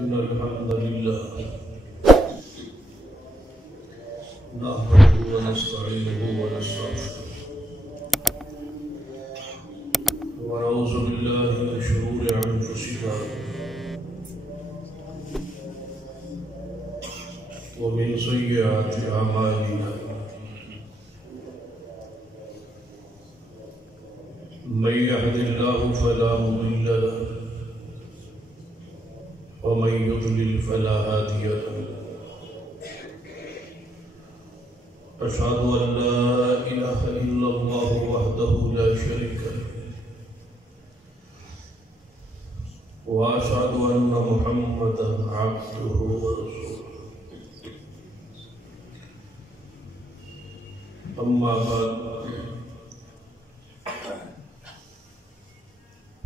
إن الحمد لله نحمده ونستعينه ونستغفره ونعوذ بالله من شرور أنفسنا ومن سيئات أعمالنا من يهد الله فلا مضل له ومن يضلل فلا هادي له أشهد أن لا إله إلا الله وحده لا شريك له وأشهد أن محمدا عبده ورسوله أما بعد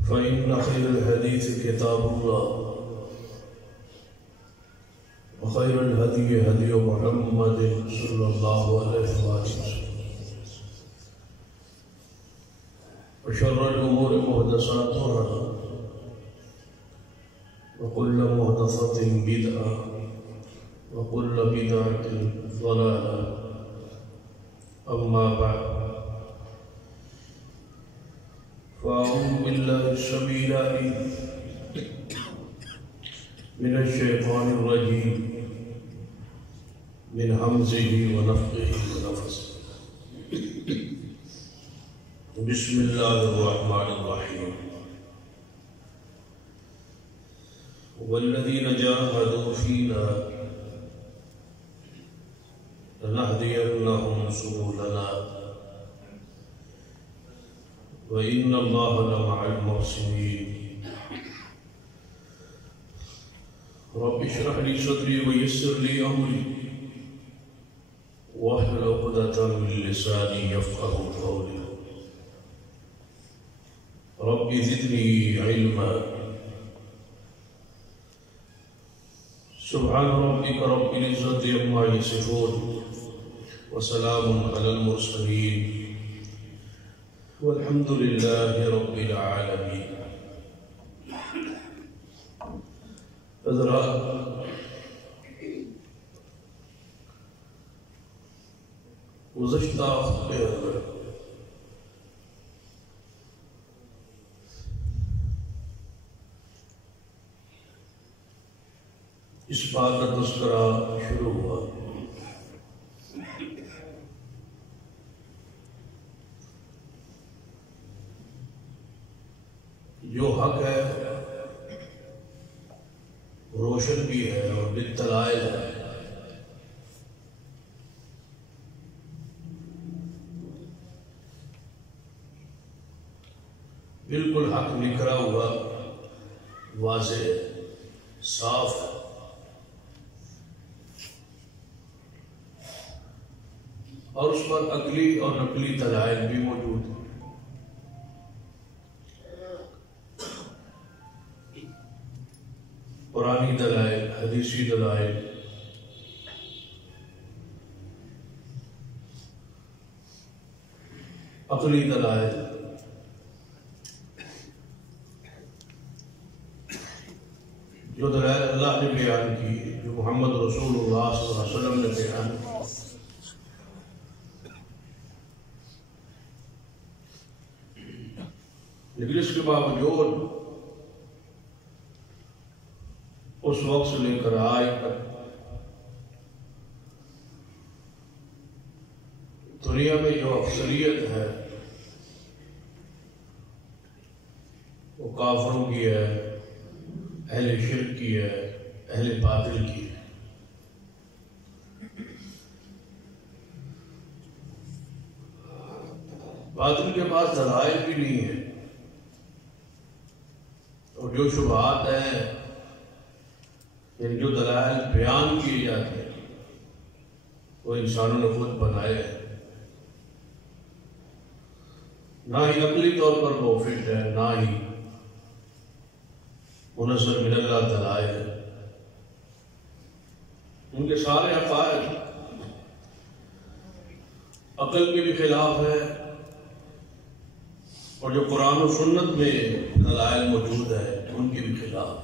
فإن خير الحديث كتاب الله وخير الهدي هدي محمد صلى الله عليه وسلم وشر الأمور محدثاتها وكل محدثة بدعة وكل بدعة ضلالة أما بعد فأعوذ بالله السميع العليم من الشيطان الرجيم من همزه ونفخه ونفثه بسم الله الرحمن الرحيم والذين جاهدوا فينا لنهدينهم سبلنا وإن الله لمع المحسنين رب اشرح لي صدري ويسر لي أمري واحلل عقدة من لساني يفقهوا قولي رب زدني علما سبحان ربك رب العزة عما يصفون وسلام على المرسلين والحمد لله رب العالمين. حضرات، گزشتہ ہفتے اندر اس بات کا تذکرہ شروع ہوا جو حق ہے روشن بھی ہے اور بالدلائل ہے. بالکل حق نکھرا ہوا، واضح، صاف ہے. اور اس پر عقلی اور نقلی دلائل بھی موجود ہیں. قرآنی دلائل، حدیثی دلائل، عقلی دلائل. جو دلائل اللہ نے بیان کی، جو محمد رسول اللہ صلی اللہ علیہ وسلم نے بیان کی، لیکن اس کے باوجود اس وقت سے لے کر آج تک دنیا میں جو اکثریت ہے وہ کافروں کی ہے، اہل شرک کی ہے، اہل باطل کی ہے. باطل کے پاس دلائل بھی نہیں ہے، اور جو شبہات ہیں، یعنی جو دلائل بیان کیے جاتے ہیں، وہ انسانوں نے خود بنائے ہیں. نہ ہی عقلی طور پر وہ فٹ ہے، نہ ہی منزل من اللہ دلائل ہے. ان کے سارے عقائد عقل کے بھی خلاف ہے، اور جو قرآن و سنت میں دلائل موجود ہے ان کے بھی خلاف ہے.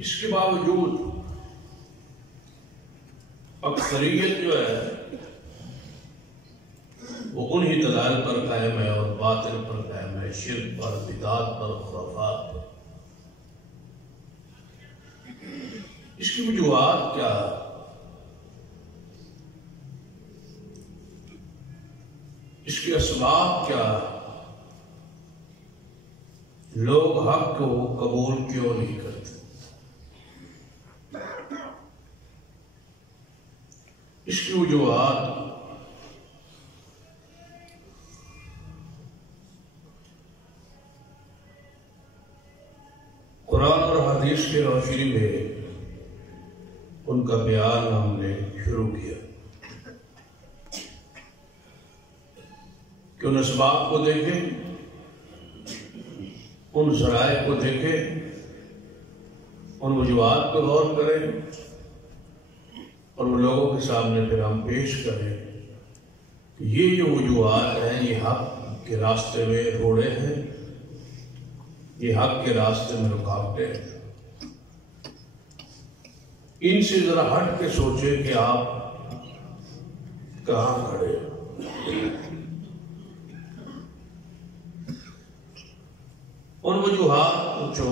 اس کے باوجود اکثریت جو ہے وہ انہی دلائل پر قائم ہے اور باطل پر قائم ہے، شرک پر، بدعات پر، خرافات پر۔ اس کی وجوہات کیا؟ اس کے اسباب کیا؟ لوگ حق کو قبول کیوں نہیں کرتے؟ اس کی وجوہات قرآن اور حدیث کی روشنی میں ان کا بیان ہم نے شروع کیا کہ ان اسباب کو دیکھیں، ان ذرائع کو دیکھیں، ان وجوہات کو غور کریں اور وہ لوگوں کے سامنے پھر ہم پیش کریں کہ یہ جو وجوہات ہیں یہ حق کے راستے میں روڑے ہیں، یہ حق کے راستے میں رکاوٹیں ہیں۔ ان سے ذرا ہٹ کے سوچیں کہ آپ کہاں کھڑے ہیں۔ ان وجوہات جو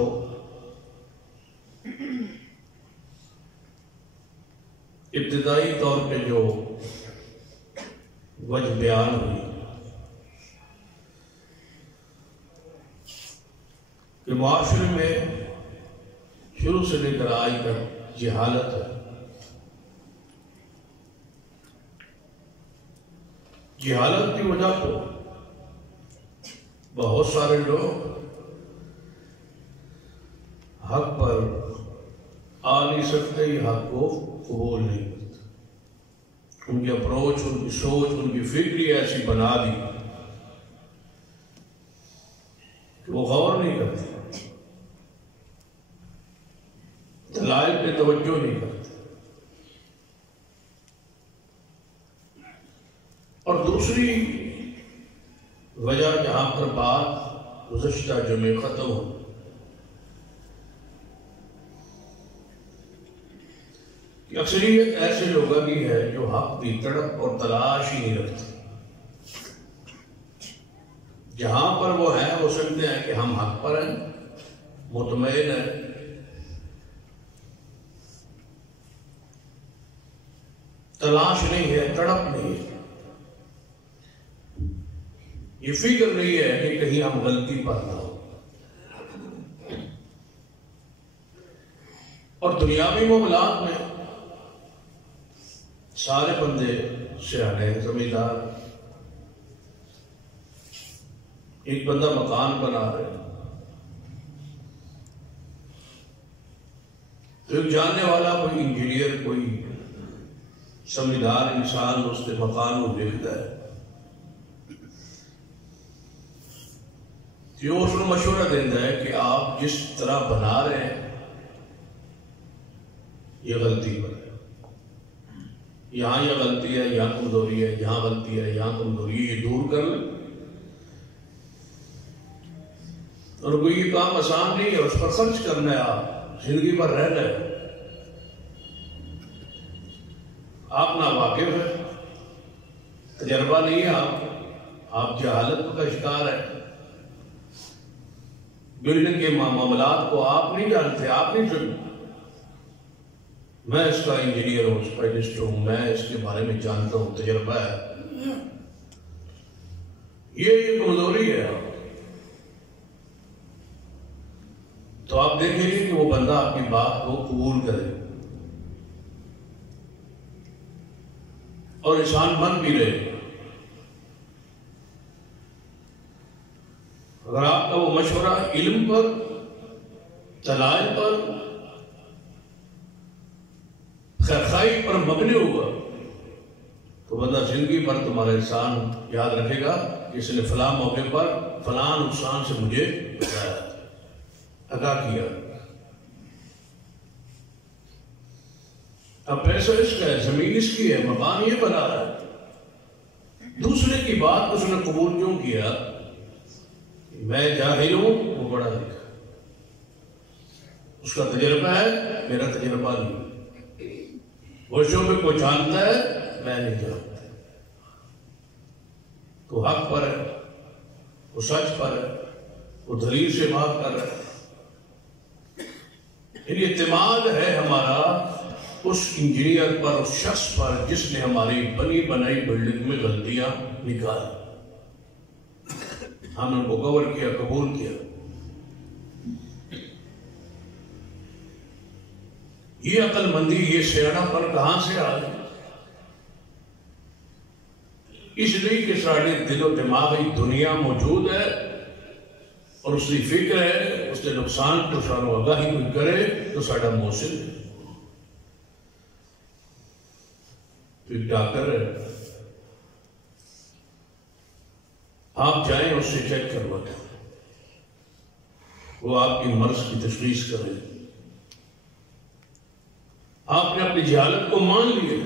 ابتدائی طور پہ جو وجہ بیان ہوئی کہ معاشرے میں شروع سے لے کر آج تک جہالت ہے۔ جہالت کی وجہ تو بہت سارے لوگ حق پر آ نہیں سکتے، یہ حق کو قبول نہیں کرتے۔ ان کی اپروچ، ان کی سوچ، ان کی فکری ایسی بنا دی کہ وہ غور نہیں کرتے، دلائل پہ توجہ نہیں کرتے۔ اور دوسری وجہ جہاں پر بات گزشتہ جمعے ختم ہو، کہ اکثریت ایسے لوگوں کی ہے جو حق کی تڑپ اور تلاش ہی نہیں رکھتے۔ جہاں پر وہ ہیں وہ سمجھتے ہیں کہ ہم حق پر ہیں، مطمئن ہیں، تلاش نہیں ہے، تڑپ نہیں ہے، یہ فکر نہیں ہے کہ کہیں ہم غلطی پر نہ ہو۔ اور دنیاوی معاملات میں سارے بندے سیانے زمیندار، ایک بندہ مکان بنا رہے تو ایک جاننے والا کوئی انجینئر، کوئی سمجھدار انسان اس کے مکان کو دیکھتا ہے، جو اس کو مشورہ دیتا ہے کہ آپ جس طرح بنا رہے ہیں یہ غلطی پر ہے، یہاں یہ غلطی ہے، یہاں کمزوری ہے، یہاں غلطی ہے، یہاں کمزوری ہے، یہ دور کر لیں۔ اور کوئی یہ کام آسان نہیں ہے، اس پر خرچ کرنا ہے، آپ زندگی پر رہنا ہے، آپ ناواقف ہیں، تجربہ نہیں ہے آپ جہالت کا شکار ہیں، بلڈنگ کے معاملات کو آپ نہیں جانتے، آپ نہیں سنتے۔ میں اس کا انجینئر ہوں، اسپیشلسٹ ہوں، میں اس کے بارے میں جانتا ہوں، تجربہ ہے، یہ کمزوری ہے۔ تو آپ دیکھیں گے کہ وہ بندہ آپ کی بات کو قبول کرے اور انسان بن بھی رہے۔ اگر آپ کا وہ مشورہ علم پر، دلائل پر، خیرخواہی پر مبنی ہوگا تو بندہ زندگی پر تمہارا انسان یاد رکھے گا کہ اس نے فلاں موقع پر فلاں نقصان سے مجھے بچایا، آگاہ کیا۔ اب پیسہ اس کا ہے، زمین اس کی ہے، مکان یہ بنا رہا ہے، دوسرے کی بات اس نے قبول کیوں کیا؟ میں جاہل ہوں، وہ بڑا لکھا، اس کا تجربہ ہے، میرا تجربہ نہیں۔ وہ شعبے کو جانتا ہے، میں نہیں جانتا۔ تو حق پر ہے، وہ سچ پر ہے، وہ دلیل سے بات کر رہا ہے۔ یعنی اعتماد ہے ہمارا اس انجینئر پر، اس شخص پر جس نے ہماری بنی بنائی بلڈنگ میں غلطیاں نکالی، ہم نے ان کو کور کیا، قبول کیا۔ یہ عقل مندی، یہ سیاڑا پن کہاں سے آ گئی؟ اس لیے کہ سارے دل و دماغی دنیا موجود ہے اور اس کی فکر ہے، اس نے نقصان کو شان و آگاہی کوئی کرے تو ساڑا محسن ہے۔ ایک ڈاکٹر ہے، آپ جائیں اس سے چیک کروائیں، وہ آپ کی مرض کی تشخیص کرے۔ آپ نے اپنی جہالت کو مان لیا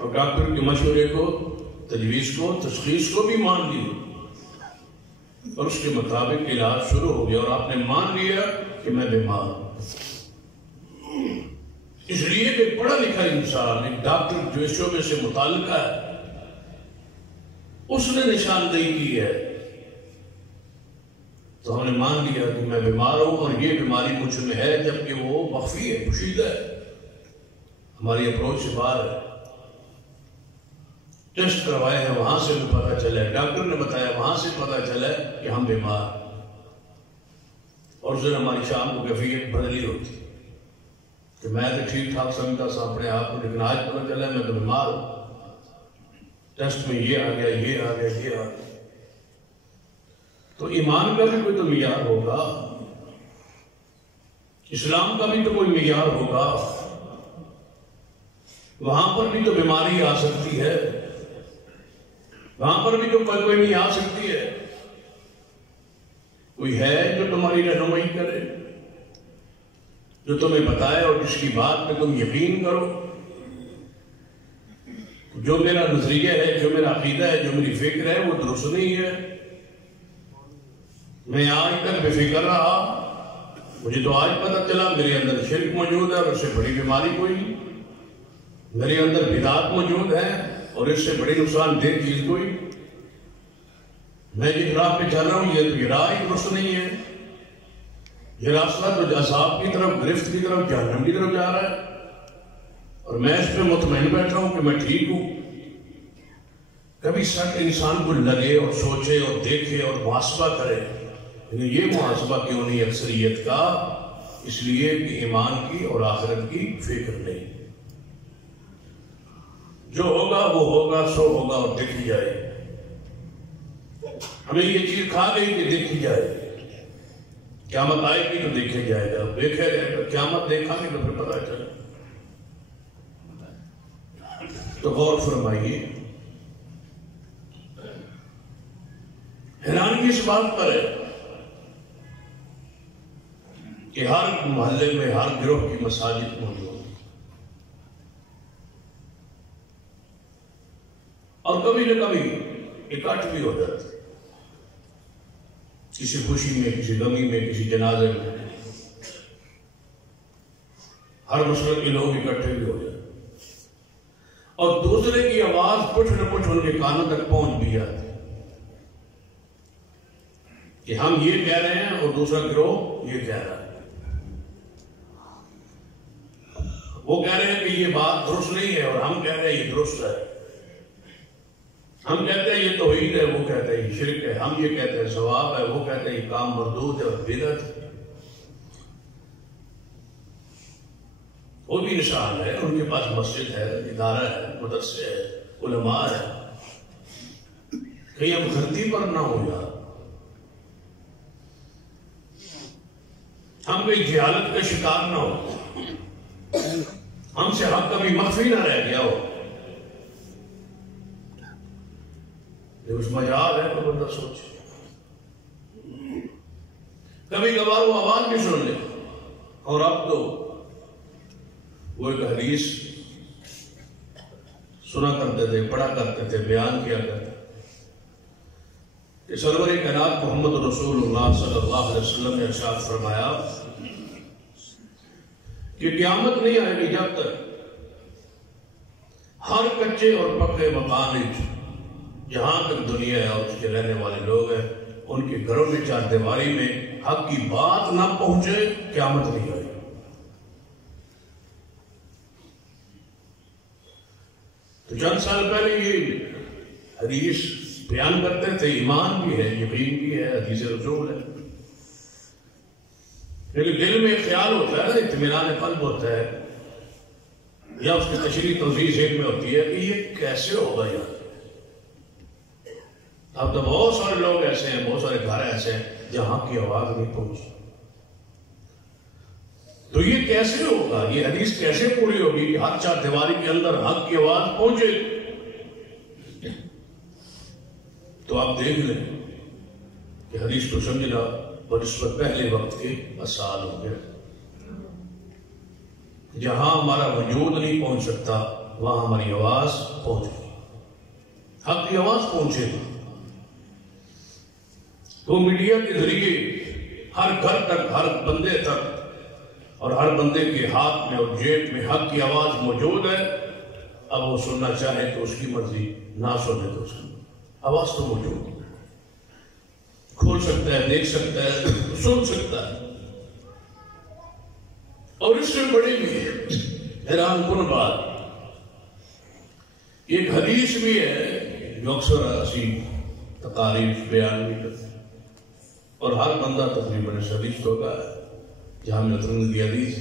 اور ڈاکٹر کے مشورے کو، تجویز کو، تشخیص کو بھی مان لیا اور اس کے مطابق علاج شروع ہو گیا، اور آپ نے مان لیا کہ میں بیمار ہوں۔ اس لیے کہ پڑھا لکھا انسان، ایک ڈاکٹر جو اس شعبے سے متعلقہ ہے، اس نے نشاندہی کی ہے، تو ہم نے مان لیا کہ میں بیمار ہوں اور یہ بیماری مجھ میں ہے، جبکہ وہ مخفی ہے، پوشیدہ ہے، ہماری اپروچ سے باہر ہے۔ ٹیسٹ کروائے ہیں، وہاں سے بھی پتہ چلا ہے، ڈاکٹر نے بتایا، وہاں سے پتہ چلا ہے کہ ہم بیمار ہیں، اور اس دن ہماری شام کو کیفیت بدلی ہوتی کہ میں تو ٹھیک ٹھاک سمجھتا تھا اپنے آپ کو، لیکن آج پتہ چلا ہے میں تو بیمار ہوں، ٹیسٹ میں یہ آ گیا، یہ آ گیا، یہ آ گیا۔ تو ایمان کا بھی کوئی تو معیار ہوگا، اسلام کا بھی تو کوئی معیار ہوگا، وہاں پر بھی تو بیماری آ سکتی ہے، وہاں پر بھی تو کوئی نہیں آ سکتی ہے۔ کوئی ہے جو تمہاری رہنمائی کرے، جو تمہیں بتائے اور جس کی بات پہ تم یقین کرو۔ جو میرا نظریہ ہے، جو میرا عقیدہ ہے، جو میری فکر ہے، وہ درست نہیں ہے، میں آج تک بے فکر رہا، مجھے تو آج پتہ چلا میرے اندر شرک موجود ہے اور اس سے بڑی بیماری کوئی نہیں، میرے اندر بدعات موجود ہے اور اس سے بڑی نقصان دہ چیز کوئی، میں جس راہ پہ چل رہا ہوں یہ راہ ہی درست نہیں ہے، یہ راستہ تو عذاب کی طرف، گرفت کی طرف، جہنم کی طرف جا رہا ہے، اور میں اس پہ مطمئن بیٹھا ہوں کہ میں ٹھیک ہوں۔ کبھی سخت انسان کو لگے اور سوچے اور دیکھے اور محاسبہ کرے، لیکن یہ محاسبہ کیوں نہیں اکثریت کا؟ اس لیے کہ ایمان کی اور آخرت کی فکر نہیں۔ جو ہوگا وہ ہوگا، سو ہوگا اور دیکھی جائے، ہمیں یہ چیز کھا گئی کہ دیکھی جائے، قیامت آئے گی تو دیکھے جائے گا، دیکھے جائے گا، قیامت دیکھا گے تو پھر پتہ چلے۔ تو غور فرمائیے، حیرانگی اس بات پر ہے کہ ہر محلے میں، ہر گروہ کی مساجد موجود ہے، اور کبھی نہ کبھی اکٹھ بھی ہو جاتے، کسی خوشی میں، کسی غمی میں، کسی جنازے میں، ہر مسلک کے لوگ اکٹھے بھی ہو جاتے، اور دوسرے کی آواز کچھ نہ کچھ ان کے کانوں تک پہنچ بھی جاتی کہ ہم یہ کہہ رہے ہیں اور دوسرا گروہ یہ کہہ رہا ہے، وہ کہہ رہے ہیں کہ یہ بات درست نہیں ہے اور ہم کہہ رہے ہیں یہ درست ہے، ہم کہتے ہیں یہ توحید ہے، وہ کہتے ہیں یہ شرک ہے، ہم یہ کہتے ہیں ثواب ہے، وہ کہتے ہیں یہ کام مردود ہے اور بدعت ہے۔ وہ بھی نشان ہے، ان کے پاس مسجد ہے، ادارہ ہے، مدرسے ہے، علماء ہے، کہیں ہم غلطی پر نہ ہو یار، ہم کوئی جہالت کا شکار نہ ہو، ہم سے حق کبھی مخفی نہ رہ گیا ہو۔ اس مجال ہے تو بندہ سوچے، کبھی کبھار وہ آواز بھی سن لے، اور اب تو وہ ایک حدیث سنا کرتے تھے، پڑھا کرتے تھے، بیان کیا کرتے کہ سرور کائنات محمد رسول اللہ صلی اللہ علیہ وسلم نے ارشاد فرمایا کہ قیامت نہیں آئے گی جب تک ہر کچے اور پکے مکان جہاں تک دنیا ہے اور اس کے رہنے والے لوگ ہیں ان کے گھروں میں چار دیواری میں حق کی بات نہ پہنچے قیامت نہیں آئے. تو چند سال پہلے یہ حدیث بیان کرتے تھے، ایمان بھی ہے، یقین بھی ہے، حدیث رسول ہے، لیکن دل میں خیال ہوتا ہے نا، اطمینان قلب ہوتا ہے یا اس کی تشریح توضیح ذہن میں ہوتی ہے کہ یہ کیسے ہوگا یار. اب تو بہت سارے لوگ ایسے ہیں، بہت سارے گھر ایسے ہیں جہاں کی آواز نہیں پہنچی. تو یہ کیسے ہوگا، یہ حدیث کیسے پوری ہوگی کہ ہر چار دیواری کے اندر حق کی آواز پہنچے؟ تو آپ دیکھ لیں کہ حدیث کو سمجھنا بنسبت پہلے وقت کے آسان ہو گئے. جہاں ہمارا وجود نہیں پہنچ سکتا وہاں ہماری آواز پہنچ گئی، حق کی آواز پہنچے گی. تو میڈیا کے ذریعے ہر گھر تک، ہر بندے تک اور ہر بندے کے ہاتھ میں اور جیب میں حق کی آواز موجود ہے. اب وہ سننا چاہے تو اس کی مرضی، نہ سنے تو اس کی آواز تو موجود ہے، کھول سکتا ہے، دیکھ سکتا ہے، سن سکتا ہے. اور اس سے بڑی بھی ہے حیران کن بات، ایک حدیث بھی ہے جو اکثر اسی تقاریر بیان بھی کرتے ہیں اور ہر بندہ تقریباً اس حدیث کو کہا ہے، جہاں میں ترمذی حدیث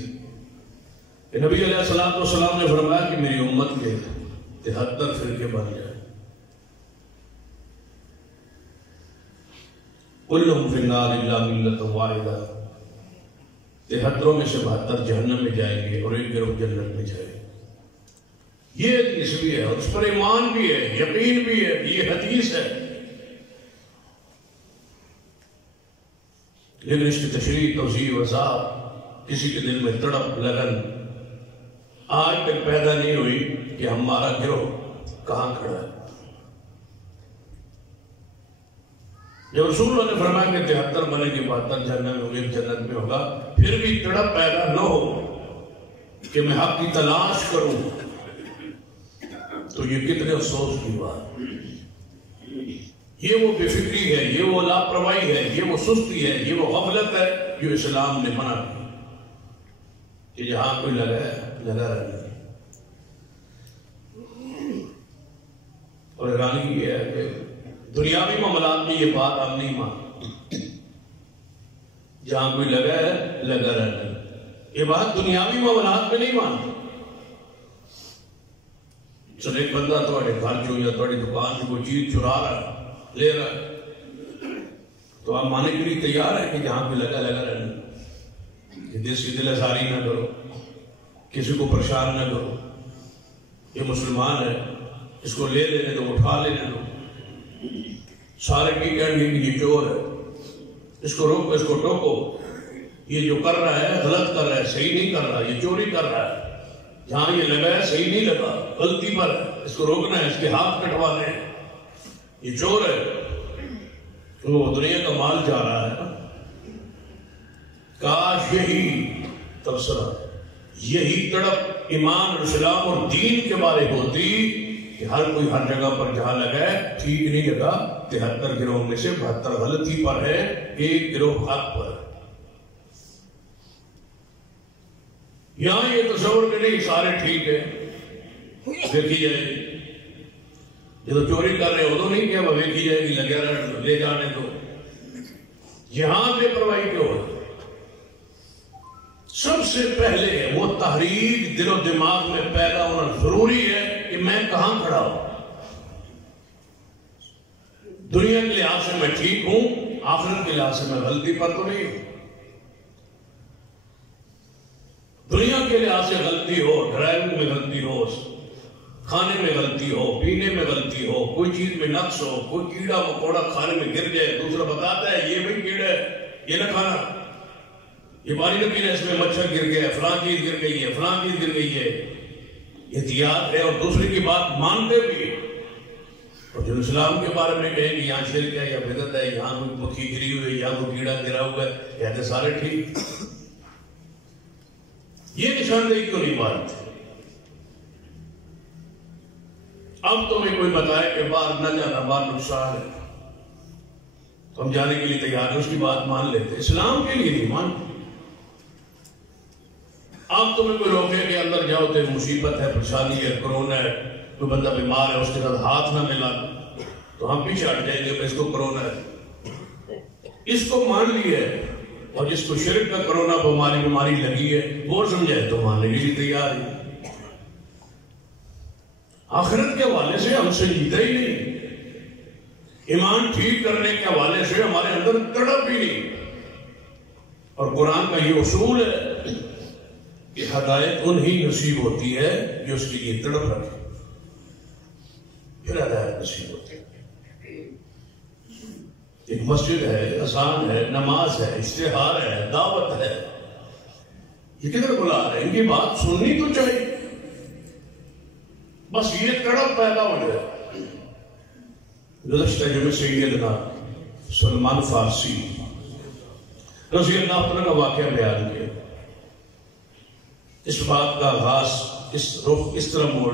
کہ نبی علیہ السلام نے فرمایا کہ میری امت کے 73 فرقے بن جائیں، کلہم فی النار الا ملۃ واحدہ، 73 میں سے 72 جہنم میں جائیں گے اور ایک گروہ جنت میں جائے گا. یہ حدیث بھی ہے اور اس پر ایمان بھی ہے، یقین بھی ہے، یہ حدیث ہے. لیکن اس کی تشریح توضیح وضاحت کسی کے دل میں تڑپ لگن آج تک پیدا نہیں ہوئی کہ ہمارا گروہ کہاں کھڑا ہے. جب رسول اللہ نے فرمایا کہ 73 بنے کے بعد جہنم میں ایک جنت میں ہوگا، پھر بھی تڑپ پیدا نہ ہو کہ میں حق کی تلاش کروں، تو یہ کتنے افسوس کی بات. یہ وہ بے فکری ہے، یہ وہ لاپرواہی ہے، یہ وہ سستی ہے، یہ وہ غفلت ہے جو اسلام نے منع کی کہ جہاں کوئی لگا ہے لگا رہنا. اور حیرانی یہ ہے کہ دنیاوی معاملات میں یہ بات آپ نہیں مانتے، جہاں کوئی لگا ہے لگا رہنا. یہ بات دنیاوی معاملات میں نہیں مانتے. چل ایک بندہ تھوڑے گھر چو یا تھوڑی دکان سے کوئی چیز چرا رہا ہے، لے رہا ہے، تو آپ ماننے کے لیے تیار ہے کہ جہاں پہ لگا رہنا. کہ دل ازاری نہ کرو، کسی کو پریشان نہ کرو، یہ مسلمان ہے، اس کو لے لینے دو، اٹھا لینے دو. سارے کی کہیں گے کہ یہ چور ہے، اس کو روکو، اس کو ٹوکو، یہ جو کر رہا ہے غلط کر رہا ہے، صحیح نہیں کر رہا، یہ چوری کر رہا ہے، جہاں یہ لگا ہے صحیح نہیں لگا، غلطی پر ہے، اس کو روکنا ہے، اس کے ہاتھ کٹوانے ہیں، یہ چور ہے. تو وہ دنیا کا مال جا رہا ہے نا. کاش یہی تبصرہ، یہی تڑپ ایمان اور اسلام اور دین کے بارے ہوتی کہ ہر کوئی ہر جگہ پر جہاں لگا ہے ٹھیک نہیں لگا. 73 گروہ میں سے 72 غلطی پر ہے، ایک گروہ حق پر ہے. یہاں یہ تصور کہ نہیں سارے ٹھیک ہے. دیکھی جائے جب چوری کر رہے ہو تو نہیں کیا وہ دیکھی جائے گی، لگا رہا لے جانے تو. یہاں بے پرواہی کیوں ہو؟ سب سے پہلے وہ تحریک دل و دماغ میں پیدا ہونا ضروری ہے کہ میں کہاں کھڑا ہوں. دنیا کے لحاظ سے میں ٹھیک ہوں، آخرت کے لحاظ سے میں غلطی پر تو نہیں ہوں. دنیا کے لحاظ سے غلطی ہو، ڈرائیونگ میں غلطی ہو، کھانے میں غلطی ہو، پینے میں غلطی ہو، کوئی چیز میں نقص ہو، کوئی کیڑا مکوڑا کھانے میں گر جائے، دوسرا بتاتا ہے یہ بھی کیڑا ہے، یہ نہ کھانا، یہ پانی نہ پینا، اس میں مچھر گر گیا ہے، فلاں چیز گر گئی ہے، فلاں چیز گر گئی ہے. احتیاط ہے اور دوسرے کی بات مانتے بھی. اور جو اسلام کے بارے میں کہیں کہ یہاں شرک ہے یا بدعت ہے، یہاں کوئی مکھی گری ہوئی ہے، یہاں کوئی کیڑا گرا ہوا ہے، کہتے سارے ٹھیک. یہ نشاندہی کیوں نہیں مانتے؟ اب تمہیں کوئی بتائے کہ باہر نہ جانا، باہر نقصان ہے، تو ہم جانے کے لیے تیار ہیں، اس کی بات مان لیتے، اسلام کے لیے نہیں مانتے۔ اب تمہیں کوئی روکے کہ اندر جاؤ تو مصیبت ہے، پریشانی ہے، کرونا ہے، کوئی بندہ بیمار ہے، اس کے ساتھ ہاتھ نہ ملا تو ہم پیچھے ہٹ جائیں گے کہ اس کو کرونا ہے۔ اس کو مان لیا ہے، اور جس کو شرک کا کرونا بیماری لگی ہے وہ سمجھائے تو ماننے کے لیے تیار ہے۔ آخرت کے حوالے سے ہم سنجیدہ ہی نہیں، ایمان ٹھیک کرنے کے حوالے سے ہمارے اندر تڑپ ہی نہیں۔ اور قرآن کا یہ اصول ہے کہ ہدایت انہی نصیب ہوتی ہے جو اس کے لیے تڑپ رکھے، پھر ہدایت نصیب ہوتی ہے۔ ایک مسجد ہے، اذان ہے، نماز ہے، اشتہار ہے، دعوت ہے، یہ کدھر بلا رہے ہیں؟ ان کی بات سننی تو چاہیے، بس یہ تڑپ پیدا ہو جائے۔ گزشتہ جمعے سیدنا سلمان فارسی رضی اللہ عنہ کا واقعہ بیان کیا۔ اس بات کا آغاز اس رخ اس طرح موڑ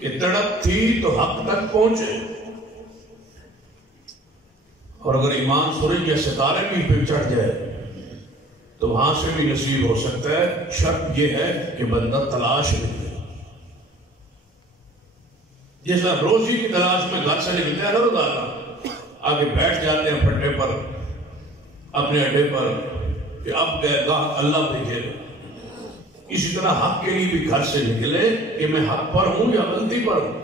کہ تڑپ تھی تو حق تک پہنچے، اور اگر ایمان سورج یا ستارے بھی پہ چڑھ جائے تو وہاں سے بھی نصیب ہو سکتا ہے، شرط یہ ہے کہ بندہ تلاش نہیں ہے۔ جیسا روزی کی تلاش میں گھر سے نکلتے ہیں روزانہ، آگے بیٹھ جاتے ہیں پھٹے پر، اپنے اڈے پر کہ اب گئے گاہ اللہ بھیجے گا، اسی طرح حق کے لیے بھی گھر سے نکلے کہ میں حق پر ہوں یا غلطی پر ہوں۔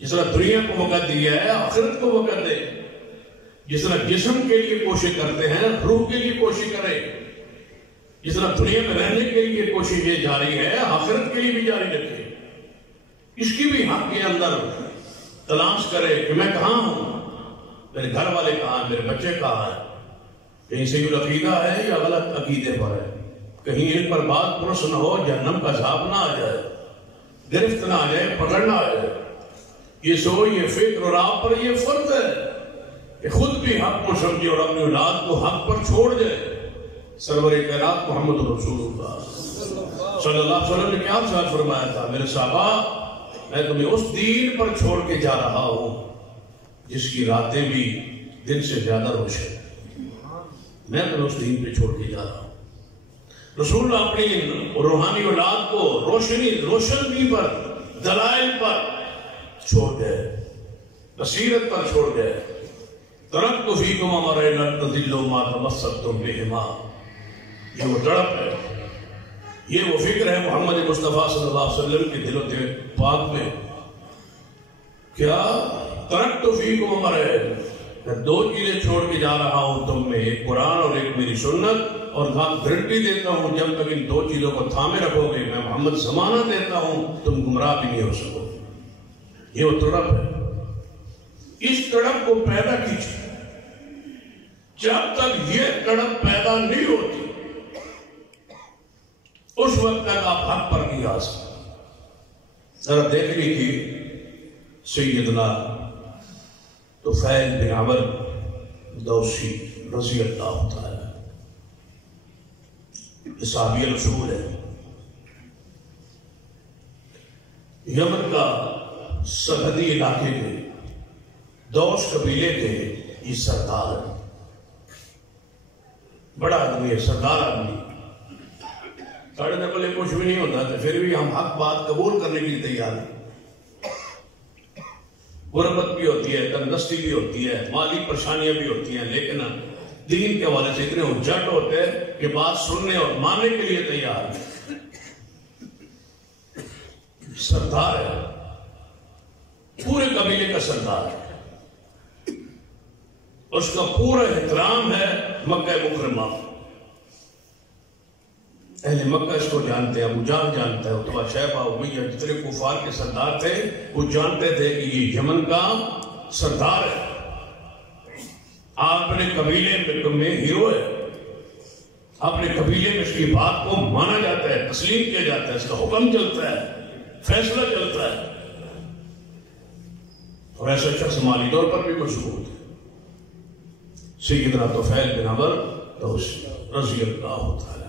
جس طرح دنیا کو موقع دیا ہے آخرت کو موقع دے، جس طرح جسم کے لیے کوشش کرتے ہیں روح کے لیے کوشش کرے، جس طرح دنیا میں رہنے کے لیے کوشش یہ جاری ہے آخرت کے لیے بھی جاری رکھے، اس کی بھی حق کے اندر تلاش کرے کہ میں کہاں ہوں، میرے گھر والے کہاں ہیں، میرے بچے کہاں ہیں، کہیں صحیح العقیدہ ہے یا غلط عقیدے پر ہے، کہیں ان پر بات پرس نہ ہو، جہنم کا عذاب نہ آ جائے، گرفت نہ آ جائے، پکڑ نہ آ جائے۔ یہ سوچ، یہ فکر اور آپ پر یہ فرض ہے کہ خود بھی حق کو سمجھے اور اپنی اولاد کو حق پر چھوڑ جائے۔ سرور کائنات محمد رسول اللہ صلی اللہ علیہ وسلم نے کیا ارشاد فرمایا تھا؟ میرے صحابہ، میں تمہیں اس دین پر چھوڑ کے جا رہا ہوں جس کی راتیں بھی دن سے زیادہ روشن، میں تمہیں اس دین پہ چھوڑ کے جا رہا ہوں۔ رسول اللہ اپنی روحانی اولاد کو روشنی پر، دلائل پر چھوڑ گئے، بصیرت پر چھوڑ گئے۔ ترکت فیکم امرین لن تضلوا ما تمسکتم بہما، یہ وہ تڑپ ہے، یہ وہ فکر ہے محمد مصطفیٰ صلی اللہ علیہ وسلم کے دل و دل پاک میں۔ کیا ترکت فیکم امرین، میں دو چیزیں چھوڑ کے جا رہا ہوں تم میں، ایک قرآن اور ایک میری سنت، اور گارنٹی دیتا ہوں جب تک ان دو چیزوں کو تھامے رکھو گے، میں محمد ضمانت دیتا ہوں تم گمراہ بھی نہیں ہو سکو۔ یہ وہ تڑپ ہے، اس تڑپ کو پیدا کیجیے۔ جب تک یہ تڑپ پیدا نہیں ہوتی اس وقت تک آپ حق پر نہیں آ سکتے۔ ذرا دیکھ لیجیے سیدنا طفیل بن عمرو دوسی رضی اللہ تعالی، صحابی رسول ہے، یمن کا سرحدی علاقے کے دوس قبیلے کے یہ سردار ہے، بڑا آدمی ہے، سردار آدمی، ساڑھے پہلے کچھ بھی نہیں ہوتا تھا، پھر بھی ہم حق بات قبول کرنے کے لیے تیار ہیں۔ غربت بھی ہوتی ہے، تندرستی بھی ہوتی ہے، مالی پریشانیاں بھی ہوتی ہیں، لیکن دین کے حوالے سے اتنے اجٹ ہوتے ہیں کہ بات سننے اور ماننے کے لیے تیار ہیں۔ سردار ہے، پورے قبیلے کا سردار ہے، اس کا پورا احترام ہے مکہ مکرمہ۔ اہل مکہ اس کو جانتے ہیں، ابو جہل جانتا ہے، عتبہ شیبہ امیہ جتنے کفار کے سردار تھے وہ جانتے تھے کہ یہ یمن کا سردار ہے، اپنے قبیلے میں ہیرو ہے، اپنے قبیلے میں اس کی بات کو مانا جاتا ہے، تسلیم کیا جاتا ہے، اس کا حکم چلتا ہے، فیصلہ چلتا ہے، اور ایسا شخص مالی طور پر بھی مشہور ہے۔ سیدنا طفیل بن عمرو دوسی رضی اللہ تعالی،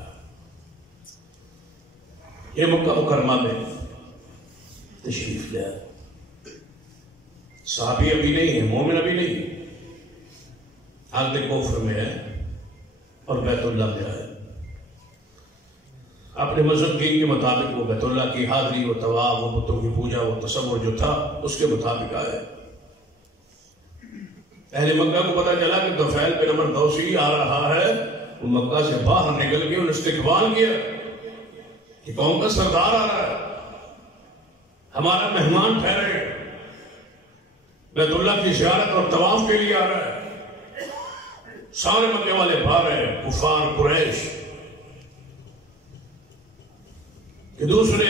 یہ مکہ مکرمہ میں تشریف لے آئے. صحابی ابھی نہیں ہے، مومن ابھی نہیں ہے، حالت کفر میں ہے اور بیت اللہ میں آئے. اپنے مذہب دین کے مطابق وہ بیت اللہ کی حاضری، وہ طواف، وہ بتوں کی پوجا، وہ تصور جو تھا اس کے مطابق آئے. اہل مکہ کو پتا چلا کہ طفیل بن عمرو دوسی آ رہا ہے. وہ مکہ سے باہر نکل کے انہوں نے استقبال کیا کہ قوم کا سردار آ رہا ہے، ہمارا مہمان ٹھہرے، بیت اللہ کی زیارت اور طواف کے لیے آ رہا ہے. سارے مکے والے بھاگ رہے ہیں، کفار قریش کہ دوسرے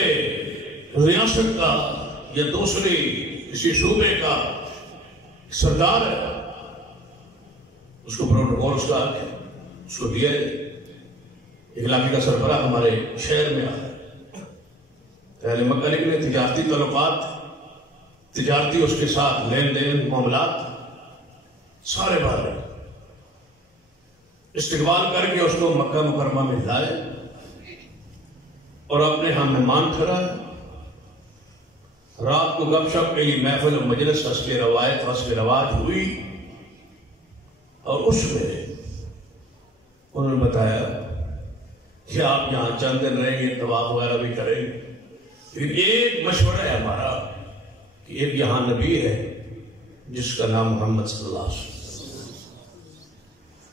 ریاست کا یا دوسری کسی صوبے کا سردار ہے، اس کو پروٹوکول اس کا ہے، اس کو دیا ہے. ایک علاقے کا سربراہ ہمارے شہر میں آیا. اہل مکہ نکلے، تجارتی تعلقات، تجارتی اس کے ساتھ لین دین معاملات سارے باہر استقبال کر کے اس کو مکہ مکرمہ میں لائے اور اپنے ہاں مہمان ٹھہرائے. رات کو گپ شپ کے لیے محفل و مجلس حسب روایت حسب رواج ہوئی اور اس میں انہوں نے بتایا کہ آپ یہاں چند دن رہیں گے، طواف وغیرہ بھی کریں گے، لیکن ایک مشورہ ہے ہمارا کہ ایک یہاں نبی ہے جس کا نام محمد صلی اللہ علیہ وسلم،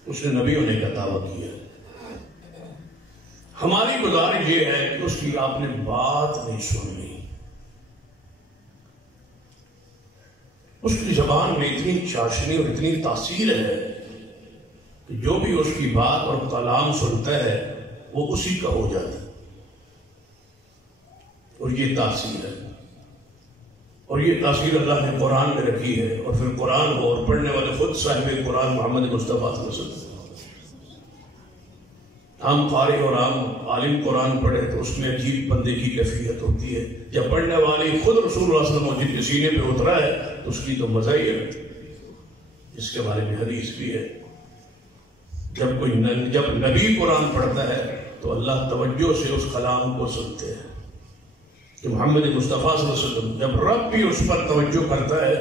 اس نے نبی ہونے کا دعویٰ کیا. ہماری گزارش یہ ہے کہ اس کی آپ نے بات نہیں سننی. اس کی زبان میں اتنی چاشنی اور اتنی تاثیر ہے کہ جو بھی اس کی بات اور کلام سنتا ہے وہ اسی کا ہو جاتا ہے. اور یہ تاثیر ہے، اور یہ تاثیر اللہ نے قرآن میں رکھی ہے. اور پھر قرآن ہو اور پڑھنے والے خود صاحب قرآن محمد مصطفیٰ صلی اللہ علیہ وسلم. ہم قاری اور ہم عالم قرآن پڑھے تو اس میں عجیب بندے کی کیفیت ہوتی ہے. جب پڑھنے والی خود رسول اللہ صلی اللہ علیہ وسلم جن کے سینے پہ اترا ہے تو اس کی تو مزہ ہی ہے، جس کے بارے میں حدیث بھی ہے. جب نبی قرآن پڑھتا ہے تو اللہ توجہ سے اس کلام کو سنتے ہیں کہ محمد مصطفیٰ صلی اللہ علیہ وسلم. جب رب بھی اس پر توجہ کرتا ہے،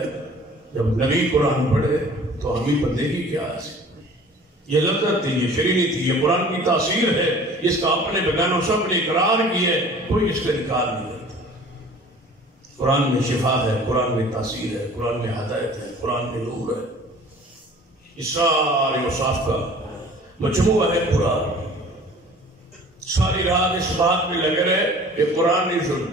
جب نبی قرآن پڑھے تو ہمیں بندے کی کیا ہے. یہ لذت تھی، یہ شرینی تھی، یہ قرآن کی تاثیر ہے. اس کا اپنے بگان و سب نے اقرار کی ہے، کوئی اس کا انکار نہیں کرتا. قرآن میں شفا ہے، قرآن میں تاثیر ہے، قرآن میں ہدایت ہے، قرآن میں نور ہے. اس سارے اوصاف کا مجموعہ ہے قرآن. ساری رات اس بات میں لگے رہے کہ قرآن نہیں سن،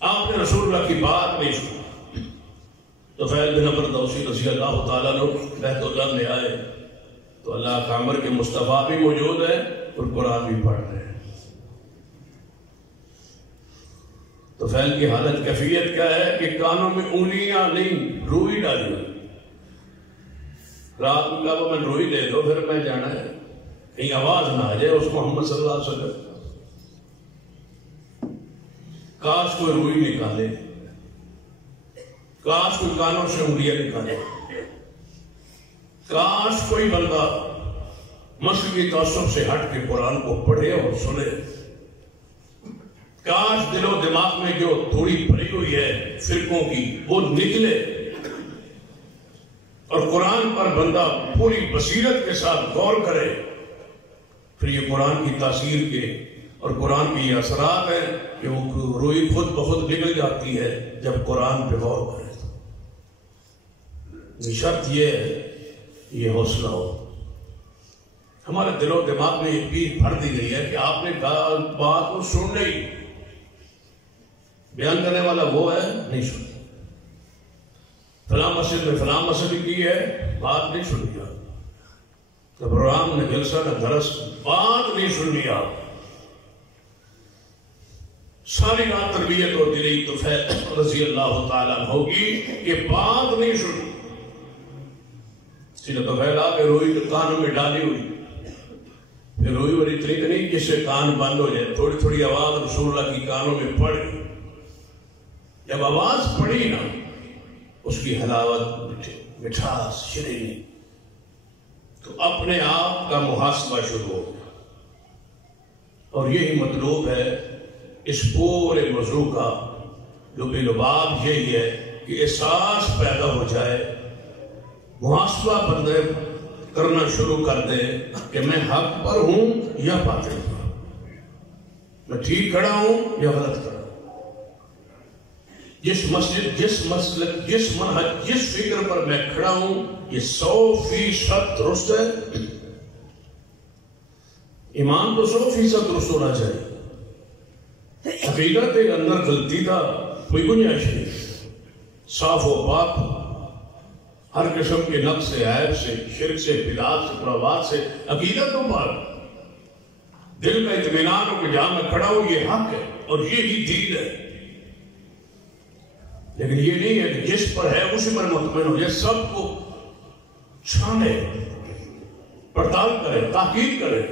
آپ نے رسول اللہ کی بات نہیں سنی. طفیل بن عمرو دوسی رضی اللہ تعالیٰ عنہ بیت اللہ میں آئے تو اللہ کا امر کے مصطفیٰ بھی موجود ہے اور قرآن بھی پڑھ رہے ہیں. طفیل کی حالت کیفیت کیا ہے کہ کانوں میں انگلیاں نہیں، روئی ڈالی ہوئی. رات میں کہا میں روئی دے دو، پھر میں جانا ہے، کہیں آواز نہ آ جائے اس محمد صلی اللہ علیہ وسلم. کاش کوئی روئی نکالے، کاش کوئی کانوں سے انگلیاں نکالے، کاش کوئی بندہ مسلکی تعصب سے ہٹ کے قرآن کو پڑھے اور سنے. کاش دل و دماغ میں جو تھوڑی بھری ہوئی ہے فرقوں کی وہ نکلے اور قرآن پر بندہ پوری بصیرت کے ساتھ غور کرے. پھر یہ قرآن کی تاثیر کے اور قرآن کے یہ اثرات ہیں کہ وہ روئی خود بخود نکل جاتی ہے جب قرآن پہ غور کرے. شرط یہ ہے یہ حوصلہ ہو. ہمارے دل و دماغ میں ایک چیز بھر دی گئی ہے کہ آپ نے کہا بات کو سن نہیں، بیان کرنے والا وہ ہے نہیں سن. فلاں مسجد میں فلاں مسجد کی ہے، بات نہیں سن لیا. پروگرام نے جلسہ کا درس، بات نہیں سن لیا. ساری رات تربیت ہوتی رہی طفیل رضی اللہ تعالیٰ عنہ کی کہ بات نہیں سنی. سیدھا طفیل آ کے روئی کانوں میں ڈالی ہوئی. پھر روئی اور اتنی تو نہیں جس سے کان بند ہو جائے، تھوڑی تھوڑی آواز رسول اللہ کی کانوں میں پڑ گئی. جب آواز پڑی نا اس کی حلاوت، مٹھاس، شیرینی، تو اپنے آپ کا محاسبہ شروع ہو گیا. اور یہی مطلوب ہے اس پورے موضوع کا، لب لباب یہی ہے کہ احساس پیدا ہو جائے، محاسبہ بندے کرنا شروع کر دے کہ میں حق پر ہوں یا باطل پر، میں ٹھیک کھڑا ہوں یا غلط کھڑا ہوں، جس مسجد، جس مسلک، جس منہج، جس فکر پر میں کھڑا ہوں یہ 100% درست ہے۔ ایمان تو 100% درست ہونا چاہیے، عقیدت کے اندر غلطی کا کوئی گنجائش نہیں، صاف و پاک، ہر قسم کے نقص سے، عیب سے، شرک سے، بدعات سے، خرافات سے، عقیدت تو پاک، دل کا اطمینان ہو کہ جہاں میں کھڑا ہوں یہ حق ہے اور یہی دین ہے۔ لیکن یہ نہیں ہے کہ جس پر ہے اسی پر مطمئن ہو جائے، سب کو چھانے، پڑتال کرے، تحقیق کرے،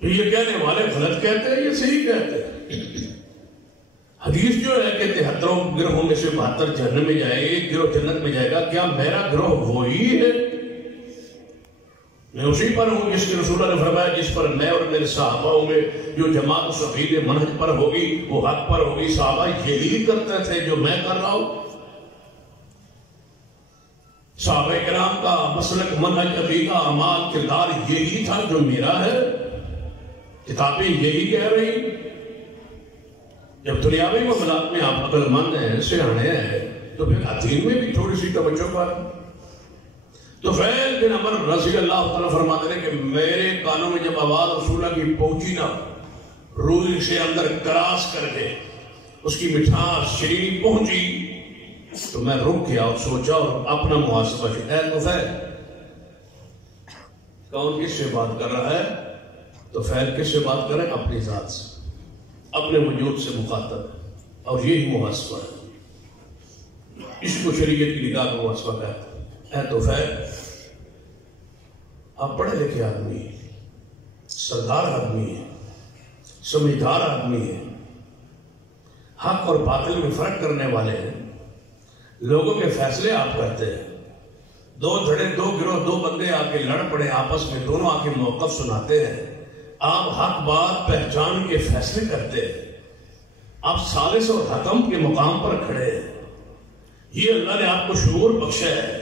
تو یہ کہنے والے غلط کہتے ہیں یہ صحیح کہتے ہیں۔ حدیث جو ہے کہ 73 گروہوں میں سے 72 جہنم میں جائے، ایک گروہ جنت میں جائے گا، کیا میرا گروہ وہی ہے؟ میں اسی پر ہوں جس کے رسول اللہ نے فرمایا جس پر میں اور میرے صحابہ ہوں گے، جو جماعت صحیح منہج پر ہوگی وہ حق پر ہوگی۔ صحابہ یہی کرتے تھے جو میں کر رہا ہوں، صحابہ کرام کا مسلک، منہج، عقیدہ، اعمال، کردار یہی تھا جو میرا ہے، کتابیں یہی کہہ رہی۔ جب دنیاوی معاملات میں آپ عقل مند ہیں، سیانے ہیں، تو پھر دین میں بھی تھوڑی سی توجہ پر۔ تو فیل بن عمر رضی اللہ تعالیٰ فرماتے ہیں کہ میرے کانوں میں جب آواز رسول اللہ کی پہنچی نا، روح سے اندر کراس کر کے اس کی مٹھاس شیرینی پہنچی، تو میں رک گیا اور سوچا اور اپنا محاسبہ کیا۔ اے طفیل، کون کس سے بات کر رہا ہے؟ تو فیل کس سے بات کریں؟ اپنی ذات سے، اپنے وجود سے مخاطب ہے، اور یہی محاسبہ ہے، اس کو شریعت کی نگاہ کا محاسبہ کہتے ہیں۔ اے طفیل، آپ پڑھے لکھے آدمی ہیں، سردار آدمی ہیں، سمجھدار آدمی ہیں، حق اور باطل میں فرق کرنے والے ہیں، لوگوں کے فیصلے آپ کرتے ہیں، دو دھڑے، دو گروہ، دو بندے آ کے لڑ پڑے آپس میں، دونوں آ کے موقف سناتے ہیں، آپ حق بات پہچان کے فیصلے کرتے ہیں، آپ ثالث اور حکم کے مقام پر کھڑے ہیں۔ یہ اللہ نے آپ کو شعور بخشا ہے،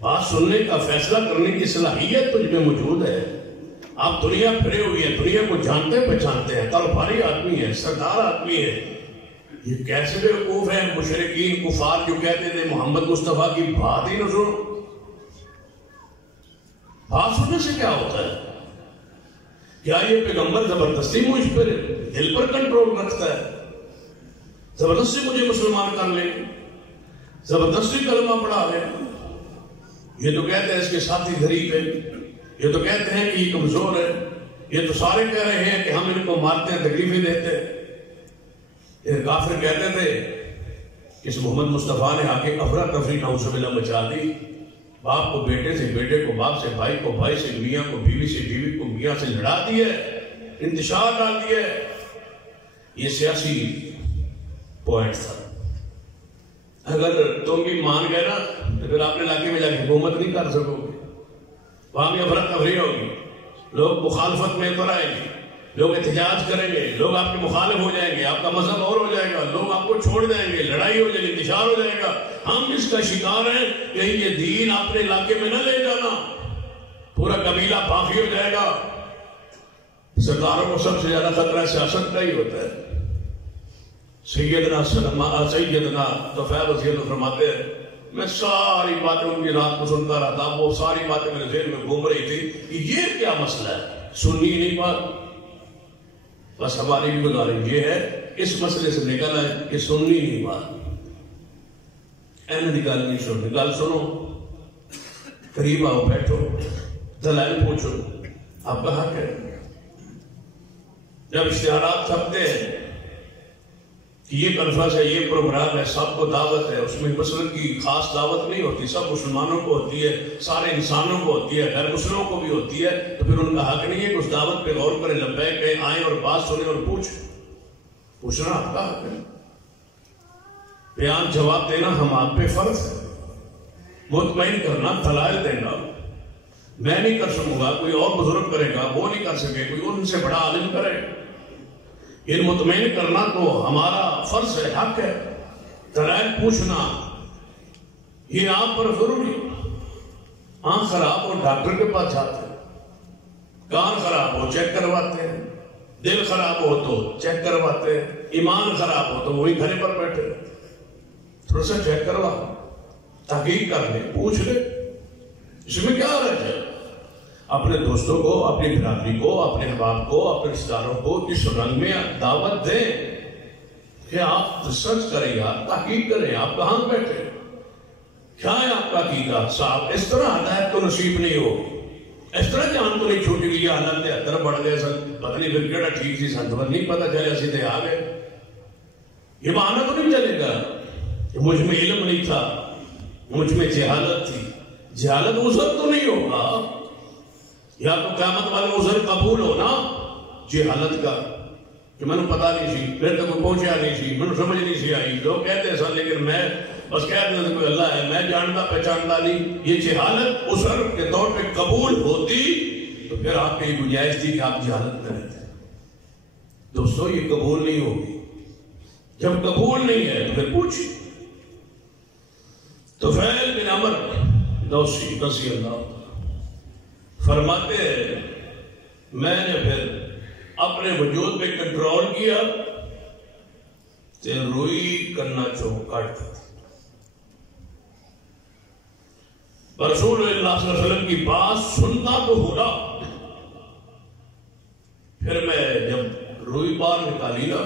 بات سننے کا، فیصلہ کرنے کی صلاحیت تجھ میں موجود ہے۔ آپ دنیا پھرے ہوئی ہیں، دنیا کو جانتے پہچانتے ہیں، کاروباری آدمی ہے، سردار آدمی ہے۔ یہ کیسے بیوقوف ہیں مشرکین کفار جو کہتے تھے محمد مصطفیٰ کی بات ہی نہ سنو۔ بات سننے سے کیا ہوتا ہے؟ کیا یہ پیغمبر زبردستی مجھ پر دل پر کنٹرول رکھتا ہے؟ زبردستی مجھے مسلمان کر لے، زبردستی کلمہ پڑھا لے؟ یہ تو کہتے ہیں اس کے ساتھی غریب ہیں، یہ تو کہتے ہیں کہ یہ کمزور ہے، یہ تو سارے کہہ رہے ہیں کہ ہم ان کو مارتے ہیں، تکلیفیں دیتے ہیں۔ یہ کافر کہتے تھے کہ اس محمد مصطفیٰ نے آ کے افراتفری نعوذ باللہ مچا دی، باپ کو بیٹے سے، بیٹے کو باپ سے، بھائی کو بھائی سے، میاں کو بیوی سے، بیوی کو میاں سے لڑا دیا، انتشار ڈال دیا۔ یہ سیاسی پوائنٹ تھا۔ اگر تم بھی مان گئے نا تو پھر آپ نے علاقے میں جا کے حکومت نہیں کر سکو گے، وہاں بھی افراتفری ہوگی، لوگ مخالفت میں اتر آئیں گے، لوگ احتجاج کریں گے، لوگ آپ کے مخالف ہو جائیں گے، آپ کا مذہب اور ہو جائے گا، لوگ آپ کو چھوڑ جائیں گے، لڑائی ہو جائے گی، انتشار ہو جائے گا۔ ہم اس کا شکار ہیں کہ یہ دین اپنے علاقے میں نہ لے جانا، پورا قبیلہ باقی ہو جائے گا۔ سرکاروں کو سب سے زیادہ خطرہ سیاست کا ہی ہوتا ہے۔ سیدنا طفیل رضی اللہ فرماتے ہیں میں ساری باتیں ان کی رات کو سنتا رہا تھا، وہ ساری باتیں میرے ذہن میں گھوم رہی تھی کہ یہ کیا مسئلہ ہے، سننی نہیں بات۔ بس ہماری بھی گزارش یہ ہے اس مسئلے سے نکل آئے کہ سننی نہیں بات، این نکالنی سننی، گل سنو، قریب آؤ، بیٹھو، دلائل پوچھو، آپ کا حق ہے۔ جب اشتہارات چھپتے ہیں کہ یہ کنفرنس ہے، یہ پروگرام ہے، سب کو دعوت ہے، اس میں مسلم کی خاص دعوت نہیں ہوتی، سب مسلمانوں کو ہوتی ہے، سارے انسانوں کو ہوتی ہے، غیر مسلموں کو بھی ہوتی ہے، تو پھر ان کا حق نہیں ہے کہ اس دعوت پہ غور کریں، لبیک کہیں، آئیں اور بات سنیں اور پوچھنا آپ کا حق ہے۔ بیان جواب دینا ہم آپ پہ فرض ہے، مطمئن کرنا، دلائل دینا، میں نہیں کر سکوں گا، کوئی اور بزرگ کرے گا، وہ نہیں کر سکے، کوئی ان سے بڑا عالم کرے. یہ مطمئن کرنا تو ہمارا فرض ہے، حق ہے. دلائل پوچھنا یہ آپ پر ضروری. آنکھ خراب ہو ڈاکٹر کے پاس جاتے ہیں، کان خراب ہو چیک کرواتے ہیں، دل خراب ہو تو چیک کرواتے ہیں، ایمان خراب ہو تو وہی گھر پر بیٹھے تھوڑا سا چیک کروا، تحقیق کر لے، پوچھ لے. اس میں کیا رہ جائے؟ اپنے دوستوں کو، اپنی برادری کو، اپنے احباب کو، اپنے رشتہ داروں کو اس رنگ میں دعوت دیں کہ آپ سرچ کریں، آپ تحقیق کریں. آپ کہاں بیٹھے، کیا ہے آپ کا عقیدہ؟ صاحب اس طرح ہدایت تو نصیب نہیں ہو، اس طرح جان تو نہیں چھوٹی گئی، حالت 73 بڑھ گئے سن، پتہ نہیں پھر کیڑا ٹھیک سی سن، نہیں پتہ چلے سیدھے آ گئے. یہ بہانہ تو نہیں چلے گا کہ مجھ میں علم نہیں تھا، مجھ میں جہالت تھی. جہالت عذر تو نہیں ہوگا، یا تو قیامت والے عذر قبول ہونا جہالت کا کہ میں نے پتا نہیں سی، پھر تو کوئی پہنچیا نہیں سی، میں نے سمجھ نہیں سی آئی. لوگ کہتے سن لیکن میں بس کہتے ہیں کوئی اللہ ہے، میں جانتا پہچانتا نہیں. یہ جہالت عذر کے طور پہ قبول ہوتی تو پھر آپ کی گنجائش تھی کہ آپ جہالت میں رہتے. دوستو یہ قبول نہیں ہوگی. جب قبول نہیں ہے تو پھر پوچھیں. طفیل بن عمرو دوسی رضی اللہ فرماتے ہیں میں نے پھر اپنے وجود پہ کنٹرول کیا تے روئی کرنا کٹ. رسول اللہ صلی اللہ علیہ وسلم کی بات سنتا تو ہونا، پھر میں جب روئی باہر نکالی نا،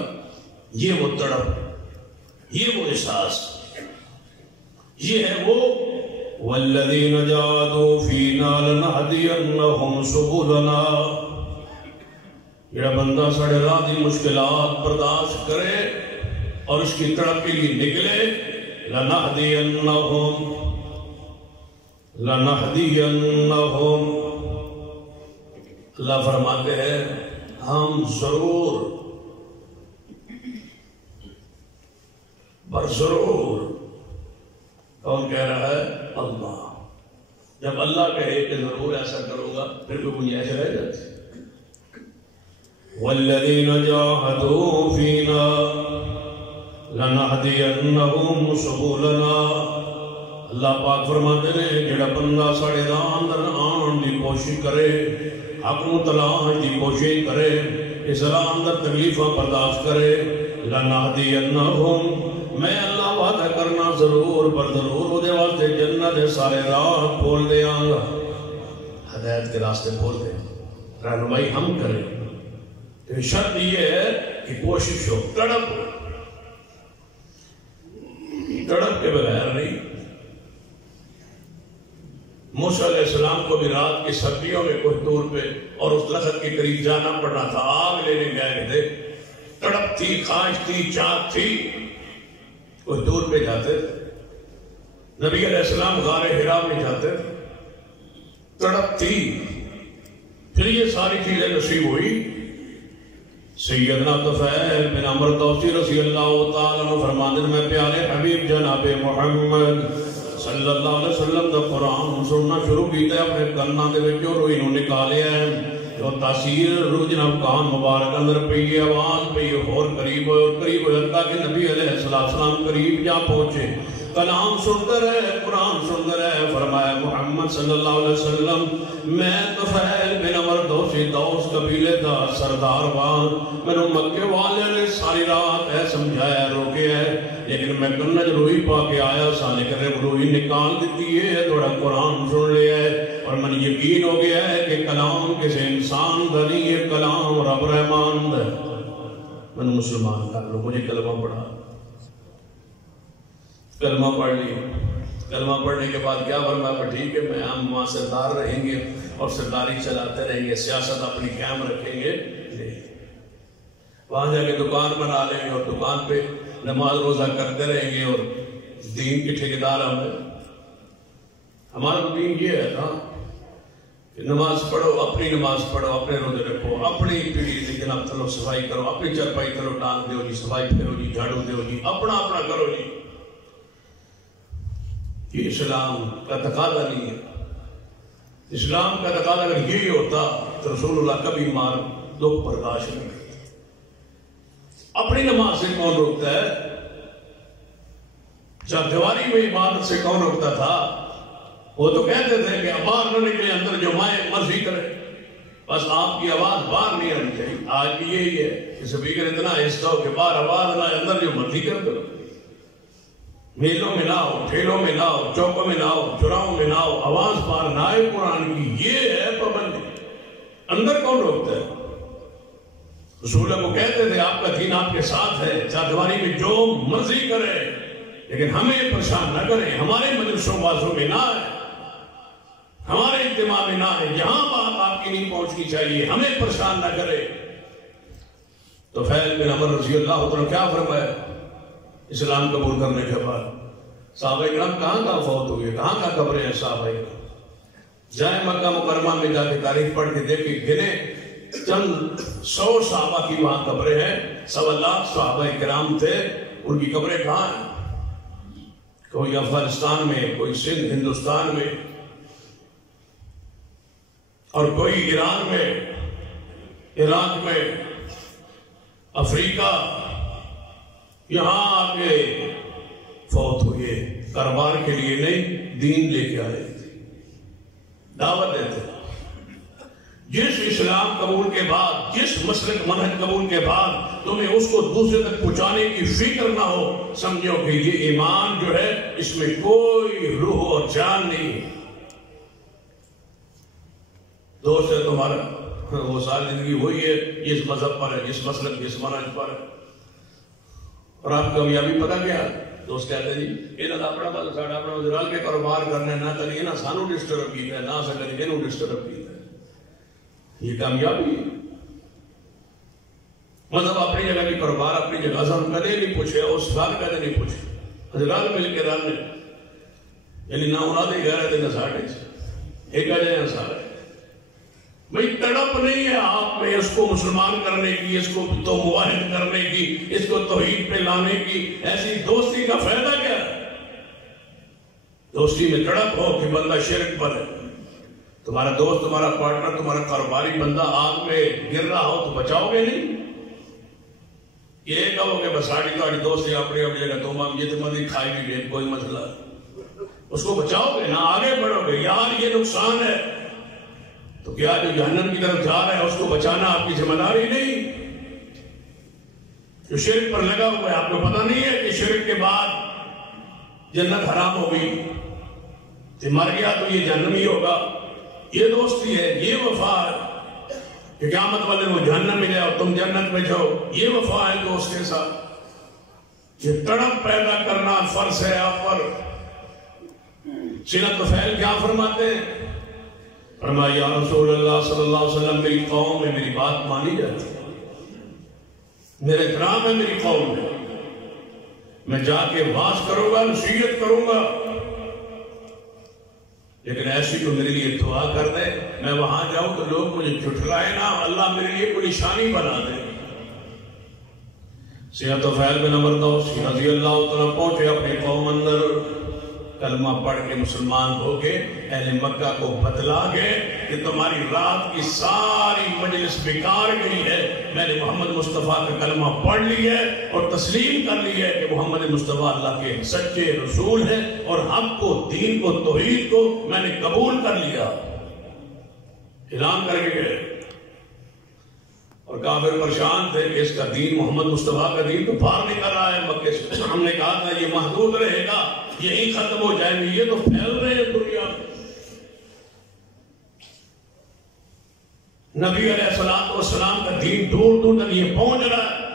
یہ وہ تڑپ، یہ وہ احساس، یہ ہے وہ وَالَّذِينَ جَاهَدُوا فِينَا لَنَهْدِيَنَّهُمْ سُبُلَنَا. یہ بندہ ساڑھے راہ دی مشکلات برداشت کرے اور اس کی طرف کے لیے نکلے، لَنَهْدِيَنَّهُمْ اللہ فرماتے ہیں ہم ضرور برضرور. کون کہہ رہا ہے؟ اللہ. جب اللہ کہے کہ ضرور ایسا کروں گا پھر کوئی گنجائش رہ جاتی. وَالَّذِينَ جَاهَدُوا فِينَا لَنَهْدِيَنَّهُمْ سُبُلَنَا. اللہ پاک فرماتے ہیں جڑا بندہ ساڑے راہ اندر آن دی کوشش کرے، حق نو تلاش دی کوشش کرے، اس راہ اندر تکلیفاں برداشت کرے، لَنَهْدِيَنَّهُمْ میں اللہ وعدہ کرنا ضرور پر ضرور وہ دے واسطے جنت سارے راہ کھول دے آنگا، ہدایت کے راستے کھول دے. رہنمائی ہم کریں. تو شرط یہ ہے کہ کوشش ہو، تڑپ کے بغیر نہیں. موسیٰ علیہ السلام کو بھی رات کی سردیوں میں کوئی دور پہ اور اس درخت کے قریب جانا پڑنا تھا، آگ لینے گئے تھے، تڑپ تھی، خواہش تھی، چاہت تھی، کوئی دور پہ جاتے تھے. نبی علیہ السلام غار حرا میں جاتے تھے، تڑپ تھی. پھر یہ ساری چیزیں نصیب ہوئی. سیدنا طفیل بن عمرو دوسی رضی اللہ تعالیٰ عنہ فرماتے ہیں میں پیارے حبیب جناب محمد صلی اللہ علیہ وسلم دا قرآن سننا شروع کیتا ہے، اپنے کناں دے وچوں روئی نوں نکالیا ہے، جو تاثیر روح جناب کان مبارک اندر پئی، آواز پئی اور قریب ہوئے اور قریب ہوئے تاکہ نبی علیہ السلام قریب جا پہنچے. کلام سنتے رہے، قرآن سنتے رہے. فرمایا محمد صلی اللہ علیہ وسلم میں طفیل بن عمرو دوسی دوس قبیلے دا سردار وان، میں نے مکے والے نے ساری رات ہے سمجھایا روکے ہے، لیکن میں کنج روئی پا کے آیا سا، لیکن روئی نکال دیتی ہے، تھوڑا قرآن سن لیا ہے اور من یقین ہو گیا ہے کہ کلام کسی انسان دا نہیں ہے، کلام رب رحمان دا. میں مسلمان کر لو، مجھے کلمہ پڑھا، کلمہ پڑھ لی. کلمہ پڑھنے کے بعد کیا فرمایا؟ ٹھیک ہے میں ہم وہاں سردار رہیں گے اور سرداری چلاتے رہیں گے، سیاست اپنی قائم رکھیں گے، وہاں جا کے دکان بنا لیں گے اور دکان پہ نماز روزہ کرتے رہیں گے اور دین کے ٹھیکیدار ہم ہیں. ہمارا دین یہ ہے نا کہ نماز پڑھو، اپنی نماز پڑھو، اپنے روزے رکھو، اپنی پیڑھی سے جناب تھلو صفائی کرو، اپنی چرپائی کرو، ٹانگ دیو جی، صفائی پھیرو جی، جھاڑو دیو جی، اپنا کرو جی. یہ اسلام کا تقاضا نہیں ہے. اسلام کا تقاضا اگر یہی ہوتا تو رسول اللہ کبھی ایمان لوگ برداشت نہیں کرتے۔ اپنی نماز سے کون روکتا ہے؟ جب دیواری میں عبادت سے کون روکتا تھا؟ وہ تو کہتے تھے کہ باہر نہ نکلے، اندر جو مائیں مرضی کرے، بس آپ کی آواز باہر نہیں آنی چاہیے۔ آج بھی یہی ہے کہ سپیکر اتنا آہستہ ہو کہ باہر آواز نہ آئے، اندر جو مرضی کر دو۔ میلوں میں نہ ہو، ٹھیلوں میں نہ ہو، چوکوں میں نہ ہو، چوراہوں میں نہ ہو، آواز باہر نہ آئے قرآن کی، یہ ہے پابندی۔ اندر کون روکتا ہے؟ رسول اللہ کو کہتے تھے آپ کا دین آپ کے ساتھ ہے، چاردیواری میں جو مرضی کرے، لیکن ہمیں پریشان نہ کریں، ہمارے مجلسوں بازوں میں نہ آئے، ہمارے اجتماع میں نہ آئے، جہاں بات آپ کی نہیں پہنچنی چاہیے، ہمیں پریشان نہ کرے۔ تو فیض بن عمر رضی اللہ عنہ کیا فرمایا اسلام قبول کرنے کے بعد؟ صحابہ کرام کہاں فوت ہوئے، کہاں قبریں ہیں صحابہ کرام؟ جائیں مکہ مکرمہ میں جا کے تاریخ پڑھ کے دیکھیں، گنے چند 100 صحابہ کی وہاں قبریں ہیں، 1.25 لاکھ صحابہ کرام تھے، ان کی قبریں کہاں ہیں؟ کوئی افغانستان میں، کوئی سندھ ہندوستان میں، اور کوئی ایران میں، عراق میں، افریقہ، یہاں آ کے فوت ہوئے، کاروبار کے لیے نہیں، دین لے کے آئے تھے، دعوت دیتے۔ جس اسلام قبول کے بعد، جس مسلک منہج قبول کے بعد تمہیں اس کو دوسرے تک پہنچانے کی فکر نہ ہو، سمجھو کہ یہ ایمان جو ہے اس میں کوئی روح اور جان نہیں۔ دوست ہے تمہارا، وہ ساری زندگی وہی ہے، اس مذہب پر ہے، اس مسلک اس منہج پر ہے، اور آپ کامیابی پتہ کیا؟ دوست کہتے ہیں جی یہ نہ اپنا بس ساڑھا اپنا وزرال کے کاروبار کرنے نہ کریے، نہ سانو ڈسٹرب کیتا ہے، نہ سکریے نو ڈسٹرب کیتا ہے، یہ کامیابی ہے۔ مذہب اپنی جگہ کی، کاروبار اپنی جگہ سے ہم کدے نہیں پوچھے، اس سال کدے نہیں پوچھے، حضرات مل کے رہنے، یعنی نہ انہوں نے گھر ہے نہ ساڑھے سے ایک آجائے نہ سارے۔ بھئی تڑپ نہیں ہے آپ میں اس کو مسلمان کرنے کی، اس کو تو موحد کرنے کی، اس کو توحید پہ لانے کی، ایسی دوستی کا فائدہ کیا ہے؟ دوستی میں تڑپ ہو کہ بندہ شرک پر ہے، تمہارا دوست، تمہارا پارٹنر، تمہارا کاروباری بندہ آگ میں گر رہا ہو تو بچاؤ گے نہیں؟ یہ کہو کہ بس آڑی تو آڑی دوست ہے اپنی جگہ، تم ہم یہ تمہاری کھائی بھی گئے، کوئی مسئلہ ہے، اس کو بچاؤ گے نہ آگے بڑھو گے؟ یار یہ نقصان ہے، تو کیا جو جہنم کی طرف جا رہا ہے اس کو بچانا آپ کی ذمہ داری نہیں؟ جو شرک پر لگا ہوا ہے، آپ کو پتہ نہیں ہے کہ شرک کے بعد جنت حرام ہوگی، کہ مر گیا تو یہ جہنم ہی ہوگا؟ یہ دوستی ہے، یہ وفا ہے کہ قیامت والے وہ جہنم میں جائے اور تم جنت میں جاؤ، یہ وفا ہے دوست کے ساتھ۔ یہ تڑپ پیدا کرنا فرض ہے آپ پر۔ صلۃ الفعل کیا فرماتے ہیں؟ فرمایا یا رسول اللہ صلی اللہ علیہ وسلم میری قوم میں میری بات مانی جاتی ہے، میرے احترام ہے میری قوم میں، میں جا کے واز کروں گا، نصیحت کروں گا، لیکن ایسی تو میرے لیے دعا کر دے، میں وہاں جاؤں تو لوگ مجھے جھٹلائے نہ، اللہ میرے لیے کوئی نشانی بنا دے۔ صلۃ الفعل بن عمر دوسی رضی اللہ تعالیٰ پہنچے اپنی قوم اندر، کلمہ پڑھ کے مسلمان ہو کے اہل مکہ کو بتلا گئے کہ تمہاری رات کی ساری مجلس بیکار گئی ہے، میں نے محمد مصطفیٰ کا کلمہ پڑھ لی ہے اور تسلیم کر لی ہے کہ محمد مصطفیٰ اللہ کے سچے رسول ہیں، اور حق کو، دین کو، توحید کو میں نے قبول کر لیا، اعلان کر کے گئے۔ اور کافر پریشان تھے کہ اس کا دین، محمد مصطفیٰ کا دین تو باہر نکل رہا ہے مکے سے، ہم نے کہا تھا یہ محدود رہے گا، یہی ختم ہو جائیں گے، یہ تو پھیل رہے ہیں دنیا میں۔ نبی علیہ السلام کا دین دور دور تک یہ پہنچ رہا ہے۔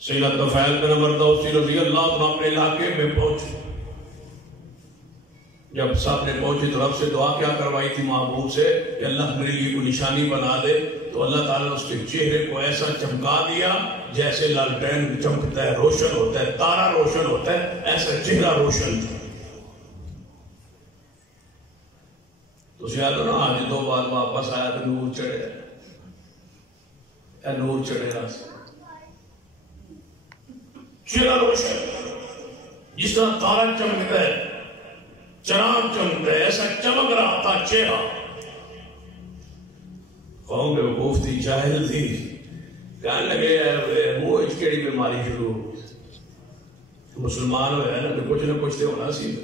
صلۃ الفعل بن عمر دوسی رضی اللہ عنہ اپنے علاقے میں پہنچے، جب صاحب نے پہنچی تو رب سے دعا کیا کروائی تھی محبوب سے کہ اللہ میرے لیے کوئی نشانی بنا دے، تو اللہ تعالیٰ نے اس کے چہرے کو ایسا چمکا دیا جیسے لالٹین چمکتا ہے، روشن ہوتا ہے، تارا روشن ہوتا ہے، ایسا چہرہ روشن تھا۔ تو یاد ہو نا آج 2 بار واپس آیا تو نور چڑھے، اے نور چڑھے راستے، چہرہ روشن، جس طرح تارا چمکتا ہے، چراغ چمکتا ہے، ایسا چمک رہا تھا چہرہ. قوم بے وقوف تھی، جاہل تھی، کہنے لگے وہ اس کیڑی بیماری شروع ہو. مسلمان ہوئے نا تو کچھ نہ کچھ تو ہونا سی.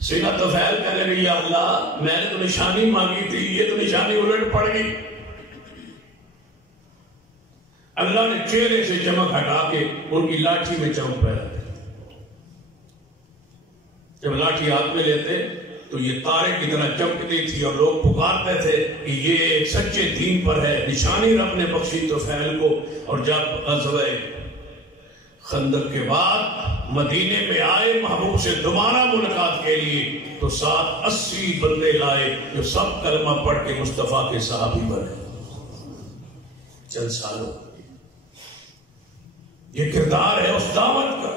سیدھا طفیل کہنے لگے یا اللہ میں نے تو نشانی مانگی تھی، یہ تو نشانی الٹ پڑ گئی. اللہ نے چہرے سے چمک ہٹا کے ان کی لاٹھی میں چمک پیدا کی. جب لاٹھی ہاتھ میں لیتے تو یہ تارے کی طرح چمکتی تھی اور لوگ پکارتے تھے کہ یہ ایک سچے دین پر ہے. نشانی رب نے بخشی طفیل کو. اور جب غزوہ خندق کے بعد مدینے میں آئے محبوب سے دوبارہ ملاقات کے لیے تو 80 بندے لائے جو سب کلمہ پڑھ کے مصطفیٰ کے صحابی بنے. چند سالوں یہ کردار ہے اس دعوت کا،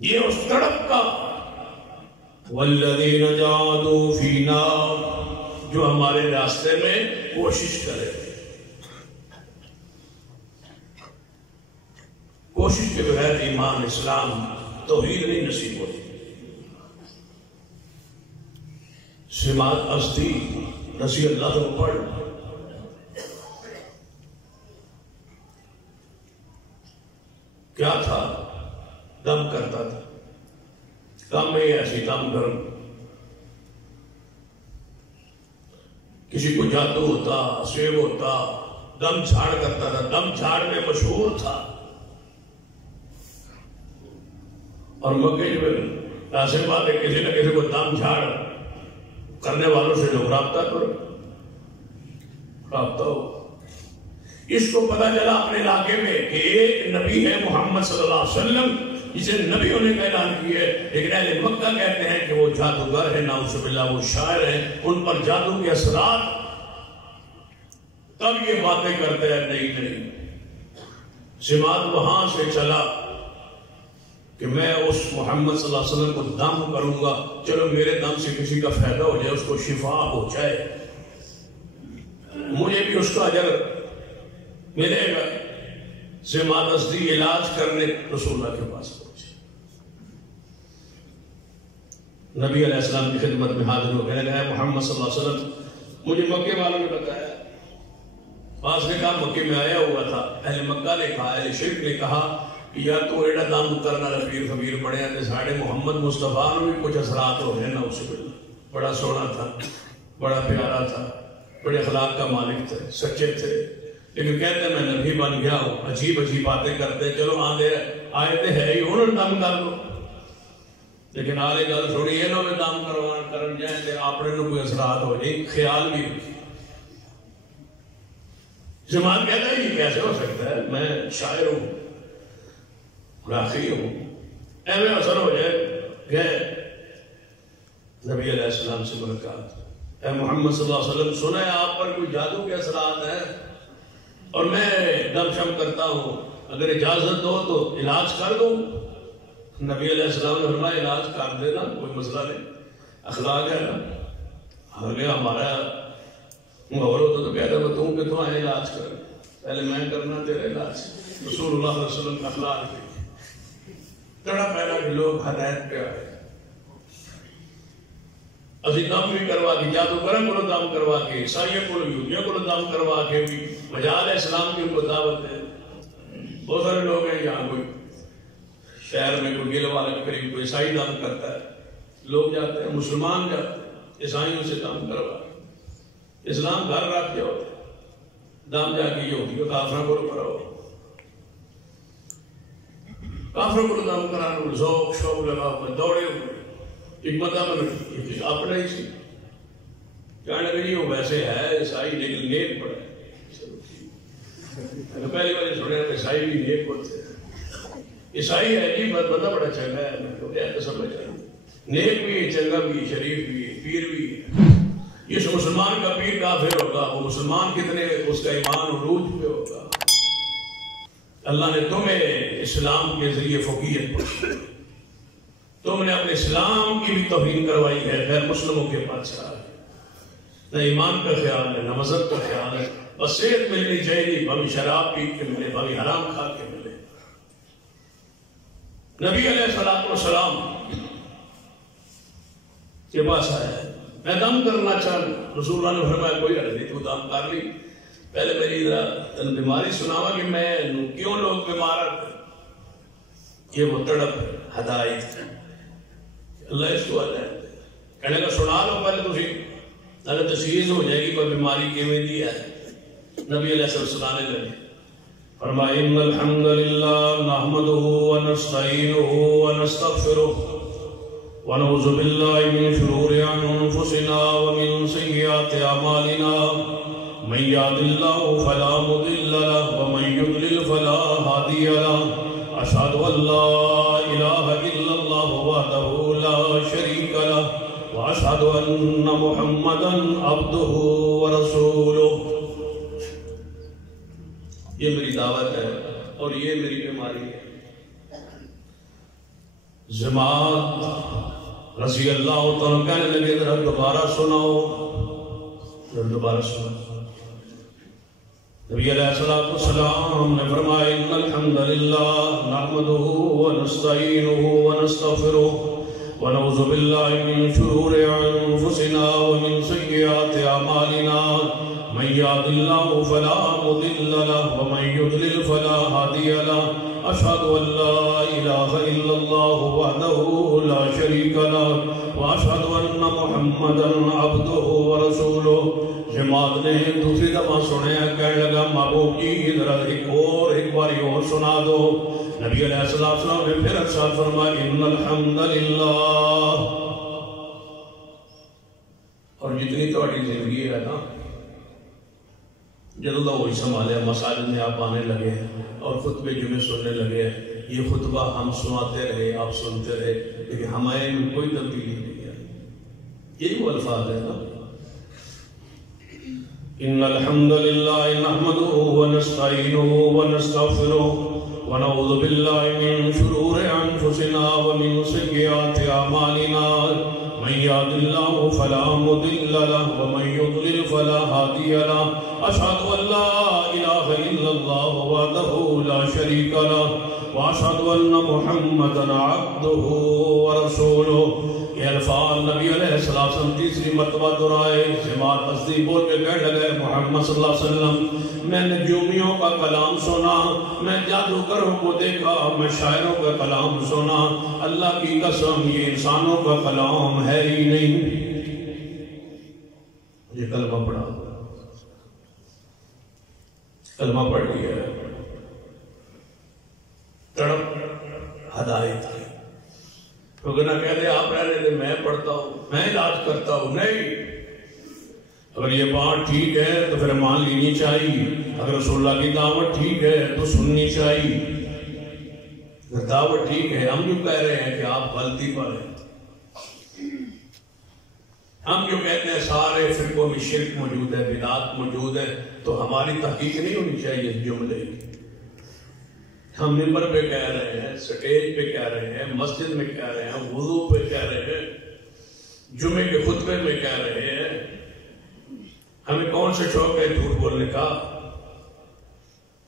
یہ اس تڑپ کا. والذین جاہدوا فینا، جو ہمارے راستے میں کوشش کرے. کوشش کے بغیر ایمان، اسلام، توحید نہیں نصیب ہوتی. سماعت ازدی رضی اللہ عنہ پڑھ کیا تھا؟ دم کرتا تھا. دم میں ایسی دم گرم، کسی کو جادو ہوتا، سیب ہوتا، دم جھاڑ کرتا تھا. دم جھاڑ میں مشہور تھا. اور مکے میں ایسے بات ہے کسی نہ کسی کو دم جھاڑ کرنے والوں سے لوگ رابطہ کرو، رابطہ ہو. اس کو پتا چلا اپنے علاقے میں کہ ایک نبی ہے محمد صلی اللہ علیہ وسلم جسے نبی ہونے کا اعلان کیا ہے، لیکن اہل مکہ کہتے ہیں کہ وہ جادوگر ہے، نعوذ باللہ وہ شاعر ہیں، ان پر جادو کے اثرات. تب یہ باتیں کرتے ہیں نہیں. سماعت وہاں سے چلا کہ میں اس محمد صلی اللہ علیہ وسلم کو دم کروں گا، چلو میرے دم سے کسی کا فائدہ ہو جائے، اس کو شفا ہو جائے، مجھے بھی اس کا اجر ملے گا. سماعت ازدی علاج کرنے رسول اللہ کے پاس پہنچے. نبی علیہ السلام کی خدمت میں حاضر ہو کہنے لگا محمد صلی اللہ علیہ وسلم مجھے مکے والوں نے بتایا. پاس نے کہا مکے میں آیا ہوا تھا، اہل مکہ نے کہا، اہل شرک نے کہا یا تو ایڈا دام کرنا رفیر خبیر پڑے ہیں ساڑھے محمد مصطفیٰ نے بھی کچھ اثرات ہو رہے نا. اس کو بڑا سونا تھا، بڑا پیارا تھا، بڑے اخلاق کا مالک تھے، سچے تھے، لیکن کہتے ہیں میں نبی بن گیا ہوں، عجیب عجیب باتیں کرتے. چلو آدھے آئے تھے ہے ہی انہوں نے دم کر لو، لیکن آلے گل تھوڑی ہے نا میں دم کرن جائیں تے اپنے کو کوئی اثرات ہو جائے. خیال بھی جماعت کہتا ہے یہ کیسے ہو سکتا ہے، میں شاعر ہوں، راخی ہوں، ایویں اثر ہو جائے. گئے نبی علیہ السلام سے ملاقات. اے محمد صلی اللہ علیہ وسلم سنا ہے آپ پر کوئی جادو کے اثرات ہیں اور میں دم شم کرتا ہوں، اگر اجازت دو تو علاج کر دوں. نبی علیہ السلام نے فرمایا علاج کر دینا، کوئی مسئلہ نہیں، اخلاق ہے نا. ہمیں ہمارا ماحول ہوتا تو کہتا میں تم کہ تو آئے علاج کر، پہلے میں کرنا تیرا علاج. رسول اللہ علیہ وسلم کا اخلاق ہے تڑا پہلا کہ لوگ ہدایت پہ آئے. اسی دم بھی کروا کے جادوگروں کو دم کروا کے عیسائیوں کو یہودیوں کو دم کروا کے بھی مجال اسلام کی ان کو دعوت ہے. بہت سارے لوگ ہیں یہاں کوئی شہر میں کوئی گیل والا کے قریب کوئی عیسائی دم کرتا ہے، لوگ جاتے ہیں، مسلمان جاتے ہیں عیسائیوں سے دم کروا. اسلام گھر رکھ کے ہوتے دم جا کے یہودیوں کافروں کو کراؤ، کافروں کو دم کرانا ذوق شوق لگا ہوئے دوڑے ہوئے. ایک مطلب اپنا ہی سی کہنے لگے وہ ویسے ہے عیسائی لیکن نیک پڑا ہے. پہلی بار سنے عیسائی بھی نیک ہوتے ہیں. عیسائی ہے جی بندہ بڑا چنگا ہے، سمجھ نیک بھی ہے، چنگا بھی ہے، شریف بھی ہے، پیر بھی ہے. اس مسلمان کا پیر کافر ہوگا، وہ مسلمان کتنے اس کا ایمان عروج پہ ہوگا. اللہ نے تمہیں اسلام کے ذریعے فقیہت بخشی، تم نے اپنے اسلام کی بھی توہین کروائی ہے، غیر مسلموں کے پاس نہ ایمان کا خیال ہے نہ مذہب کا خیال ہے. بس صحت ملنی چاہیے، بھائی شراب پی کے ملے، بھائی حرام کھا کے ملے. نبی علیہ السلام کے پاس آیا ہے، میں دم کرنا چاہتا، رسول اللہ نے فرمایا کوئی حرج نہیں، تو دم کر لی، پہلے میری تن بیماری سناوا کہ میں کیوں لوگ بیمار ہیں، یہ وہ تڑپ ہدایت اللہ اس کو ہدایت کہنے کا سنا لو پہلے تسی اگر تشخیص ہو جائے گی کوئی بیماری کیویں دی ہے۔ نبی علیہ السلام نے لگے فرمایا ان الحمد للہ نحمده ونستعینه ونستغفره ونعوذ باللہ من شرور انفسنا ومن سیئات اعمالنا من یهد اللہ فلا مضل له ومن یضلل فلا ہادی له اشہد ان لا الہ الا اللہ وحدہ لا شریک له واشہد ان محمدا عبدہ ورسولہ۔ یہ میری دعوت ہے اور یہ میری بیماری ہے۔ جماعت رضی اللہ تعالیٰ کہنے لگے ذرا دوبارہ سناؤ، دوبارہ سناؤ۔ نبی علیہ السلام نے فرمایا ان الحمد للہ نحمده ونستعینه ونستغفره ونعوذ باللہ من شرور انفسنا ومن سیئات اعمالنا من يهد الله فلا مضل له ومن يضلل فلا هادي له اشهد ان لا اله الا الله وحده لا شريك له واشهد ان محمدا عبده ورسوله۔ جماعت نے دوسری دفعہ سنے کہنے لگا محبوب جی ذرا ایک بار اور سنا دو۔ نبی علیہ السلام نے پھر ارشاد فرمایا ان الحمد للہ، اور جتنی تہاڈی زندگی ہے نا جدوں دا وہی سنبھالے، مساجد میں آپ آنے لگے اور خطبے جمعے سننے لگے، یہ خطبہ ہم سناتے رہے، آپ سنتے رہے، لیکن ہمارے میں کوئی تبدیلی نہیں آئی۔ یہی وہ الفاظ ہے نا ان الحمد للہ نحمده ونستعینه ونستغفره ونعوذ باللہ من شرور انفسنا ومن سیئات اعمالنا من يهد الله فلا مضل له ومن يضلل فلا هادي له اشهد ان لا اله الا الله وحده لا شريك له واشهد ان محمدا عبده ورسوله۔ یہ الفاظ نبی علیہ السلام تیسری مرتبہ دہرائے، جماعت تصدیق بول کے کہنے لگے محمد صلی اللہ علیہ وسلم میں نجومیوں کا کلام سنا، میں جادوگروں کو دیکھا، میں شاعروں کا کلام سنا، اللہ کی قسم یہ انسانوں کا کلام ہے ہی نہیں۔ یہ کلمہ پڑھا، کلمہ پڑھ لیا، تڑپ ہدایت کی، کیونکہ نہ کہہ دے آپ رہنے دے میں پڑھتا ہوں، میں علاج کرتا ہوں، نہیں۔ اگر یہ بات ٹھیک ہے تو پھر مان لینی چاہیے، اگر رسول اللہ کی دعوت ٹھیک ہے تو سننی چاہیے۔ اگر دعوت ٹھیک ہے، ہم جو کہہ رہے ہیں کہ آپ غلطی پر ہیں، ہم جو کہتے ہیں سارے فرقوں میں شرک موجود ہے، بدعت موجود ہے، تو ہماری تحقیق نہیں ہونی چاہیے اس جملے کی۔ ہم ممبر پہ کہہ رہے ہیں، سٹیج پہ کہہ رہے ہیں، مسجد میں کہہ رہے ہیں، وضو پہ کہہ رہے ہیں، جمعے کے خطبے میں کہہ رہے ہیں، ہمیں کون سے شوق ہے جھوٹ بولنے کا؟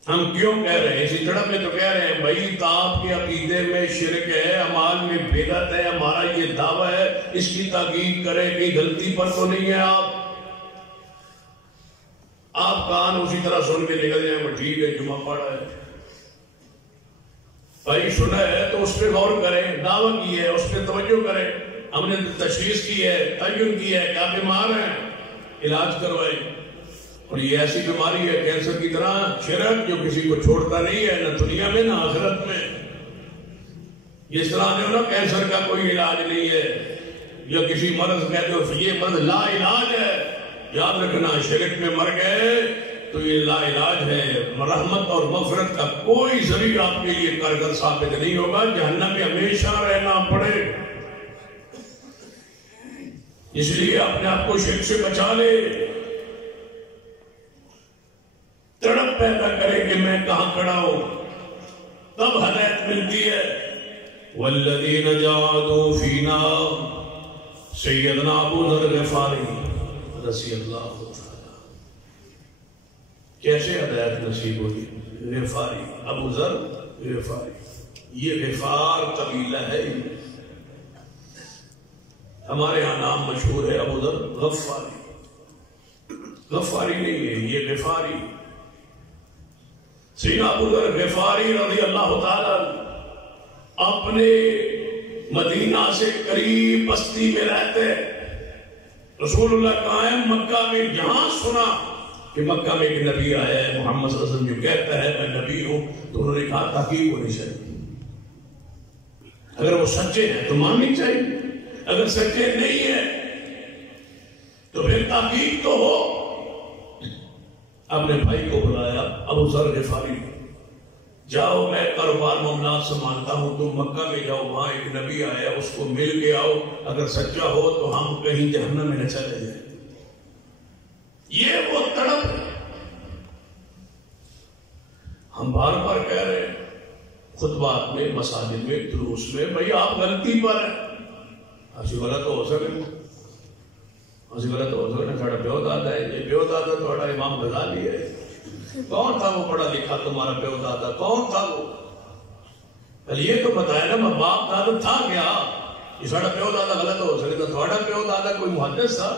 ہم کیوں کہہ رہے ہیں؟ اسی طرح میں تو کہہ رہے ہیں بھائی آپ کے عقیدے میں شرک ہے، اعمال میں بدعت ہے، ہمارا یہ دعویٰ ہے، اس کی تحقیق کریں کہ غلطی پر تو نہیں ہے آپ کان اسی طرح سن کے نکل جائیں وہ ٹھیک ہے جمعہ پڑھا ہے، بھائی سنا ہے تو اس پہ غور کریں، دعویٰ کی ہے اس پہ توجہ کریں، ہم نے تشخیص کی ہے، تعین کی ہے کہ آپ بیمار ہیں، علاج کروائیں۔ اور یہ ایسی بیماری ہے کینسر کی طرح، شرک جو کسی کو چھوڑتا نہیں ہے، نہ دنیا میں نہ آخرت میں۔ جس طرح جو نا کینسر کا کوئی علاج نہیں ہے، یا کسی مرض کہتے ہو یہ مرض لا علاج ہے، یاد رکھنا شرک میں مر گئے تو یہ لا علاج ہے، رحمت اور مغفرت کا کوئی ذریعہ آپ کے لیے کارگر ثابت نہیں ہوگا، جہنم میں ہمیشہ رہنا پڑے۔ اس لیے اپنے آپ کو شرک سے بچا لے، تڑپ پیدا کرے کہ میں کہاں کھڑا ہوں، تب ہدایت ملتی ہے۔ والذین جاہدوا فینا، سیدنا ابو ذر غفاری رضی اللہ تعالی، کیسے ہدایت نصیب ہوئی؟ غفاری، ابو ذر غفاری، یہ غفار قبیلہ ہے. ہمارے یہاں نام مشہور ہے ابو ذر غفاری. غفاری نہیں ہے، یہ غفاری. سیدنا ابو ذر غفاری رضی اللہ تعالی اپنے مدینہ سے قریب بستی میں رہتے. رسول اللہ قائم مکہ میں جہاں سنا کہ مکہ میں ایک نبی آیا ہے محمد صلی اللہ علیہ وسلم جو کہتا ہے میں نبی ہوں، تو انہوں نے کہا تحقیق ہونی چاہیے. اگر وہ سچے ہیں تو ماننی چاہیے، اگر سچے نہیں ہیں تو پھر تحقیق تو ہو. اپنے بھائی کو بلایا، ابو ذر غفاری، جاؤ میں کاروبار معاملات سنبھالتا ہوں، تم مکہ میں جاؤ، وہاں ایک نبی آیا اس کو مل کے آؤ، اگر سچا ہو تو ہم کہیں جہنم میں نہ چلے جائیں. یہ وہ تڑپ ہے. ہم بار بار کہہ رہے ہیں خطبات میں، مساجد میں، دروس میں، بھئی آپ غلطی پر ہیں. اسی غلط ہو سکے، اسی غلط ہو سکے. تھوڑا پیو دادا ہے، یہ پیو دادا تھوڑا امام غزالی ہے. کون تھا وہ پڑھا لکھا تمہارا پیو دادا؟ کون تھا وہ؟ پہلے یہ تو بتایا نا باپ دادا تھا کیا؟ یہ ساڑھا پیو دادا غلط ہو سکے تو تھوڑا پیو دادا کوئی محدث تھا؟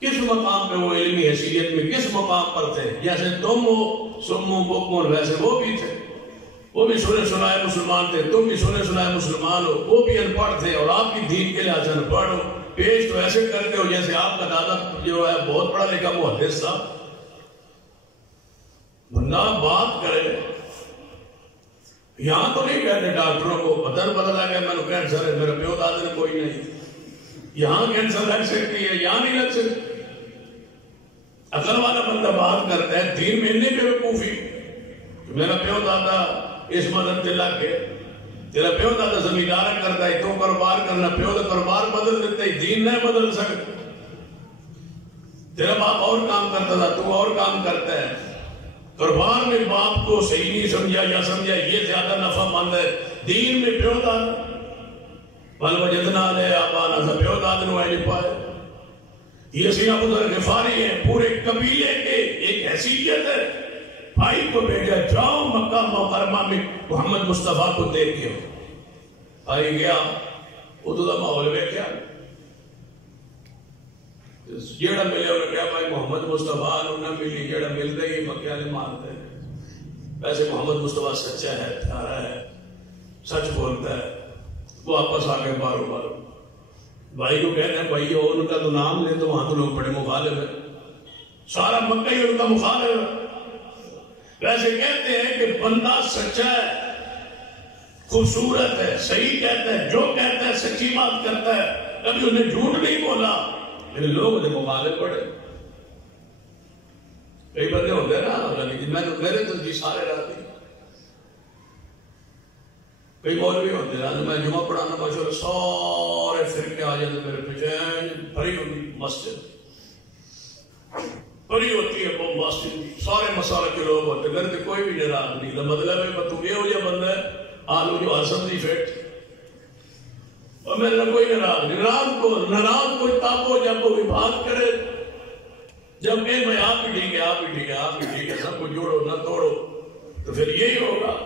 کس مقام پہ وہ علمی حیثیت میں کس مقام پر تھے؟ جیسے تم ہو سمو بکم، ویسے وہ بھی تھے. وہ بھی سنے سنائے مسلمان تھے، تم بھی سنے سنائے مسلمان ہو. وہ بھی ان پڑھ تھے اور آپ کی دین کے لحاظ سے ان پڑھ ہو. پیش تو ایسے کرتے ہو جیسے آپ کا دادا جو ہے بہت پڑھا لکھا محدث تھا. بندہ بات کرے. یہاں تو نہیں کہتے ڈاکٹروں کو پتہ بدلا کہ میں نے کینسر ہے، میرے پیو دادا نے کوئی نہیں. یہاں کینسر لگ سکتی ہے، یہاں نہیں لگ سکتی. عقل والا بندہ بات کرتا ہے. دین میں نہیں بے وقوفی کہ میرا پیو دادا اس مدد دے لگ گئے. تیرا پیو دادا زمیندار کرتا ہے، تو کاروبار کرنا، پیو دا کاروبار بدل دیتا ہے، دین نہیں بدل سکتا. تیرا باپ اور کام کرتا تھا، تو اور کام کرتا ہے. کاروبار میں باپ کو صحیح نہیں سمجھا یا سمجھا یہ زیادہ نفع مند ہے. دین میں پیو دادا بل وجدنا علیہ آبانا، سا پیو دادا نو نہیں پائے. یہ سیدنا ابو ذر غفاری ہیں، پورے قبیلے کے ایک حیثیت ہے. بھائی کو بھیجا، جاؤ مکہ مکرمہ میں محمد مصطفیٰ کو دیکھ کے. بھائی گیا، ادھر دا ماحول میں کیا جیڑا ملے انہوں نے کہا بھائی محمد مصطفیٰ انہوں نے ملی، جیڑا ملتا ہی مکہ والے مارتے ہیں. ویسے محمد مصطفیٰ سچا ہے، پیارا ہے، سچ بولتا ہے. وہ واپس آ گئے بارو بارو. بھائی کو کہتے ہیں بھائی ان کا تو نام لے تو وہاں تو لوگ بڑے مخالف ہیں، سارا مکہ ہی ان کا مخالف ہے. ویسے کہتے ہیں کہ بندہ سچا ہے، خوبصورت ہے، صحیح کہتا ہے، جو کہتا ہے سچی بات کرتا ہے، کبھی انہیں جھوٹ نہیں بولا، لیکن لوگ انہیں مخالف پڑے. کئی بندے ہوتے ہیں نا میرے تو جی سارے رہتے. کئی مولوی ہوتے ہیں میں جمعہ پڑھانا مشہور، سارے فرقے آ جاتے میرے پیچھے. بھری ہوتی مسجد، بڑی ہوتی ہے مسجد، سارے مسالے کے لوگ ہوتے ہیں، گھر کے کوئی بھی ناراض نہیں. مطلب ہے تو یہ ہو جا بندہ ہے آلو جو حسن دی فیٹ، اور میرے کوئی ناراض نہیں. ناراض کوئی تابو جب وہ بھی بات کرے، جب کہ میں آپ بھی ٹھیک ہے، آپ بھی ٹھیک ہے، آپ بھی ٹھیک ہے، سب کو جوڑو نہ توڑو، تو پھر یہی ہوگا.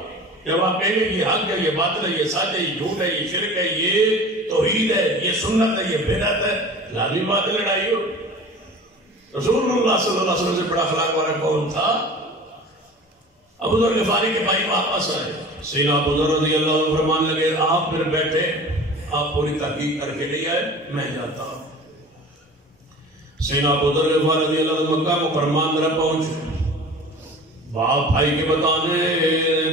جب آپ کہیں گے یہ حق ہے، یہ باطل ہے، یہ سچ ہے، یہ جھوٹ ہے، یہ شرک ہے، یہ توحید ہے، یہ سنت ہے، یہ بدعت ہے، لازمی بات لڑائی ہو. رسول اللہ صلی اللہ علیہ وسلم سے بڑا اخلاق والا کون تھا؟ ابو ذر غفاری کے بھائی واپس آئے. سیدنا ابو ذر رضی اللہ عنہ فرمانے لگے آپ پھر بیٹھے، آپ پوری تحقیق کر کے نہیں آئے، میں جاتا ہوں. سیدنا ابو ذر غفاری رضی اللہ عنہ مکہ مکرمہ اندر پہنچے. باپ بھائی کے بتانے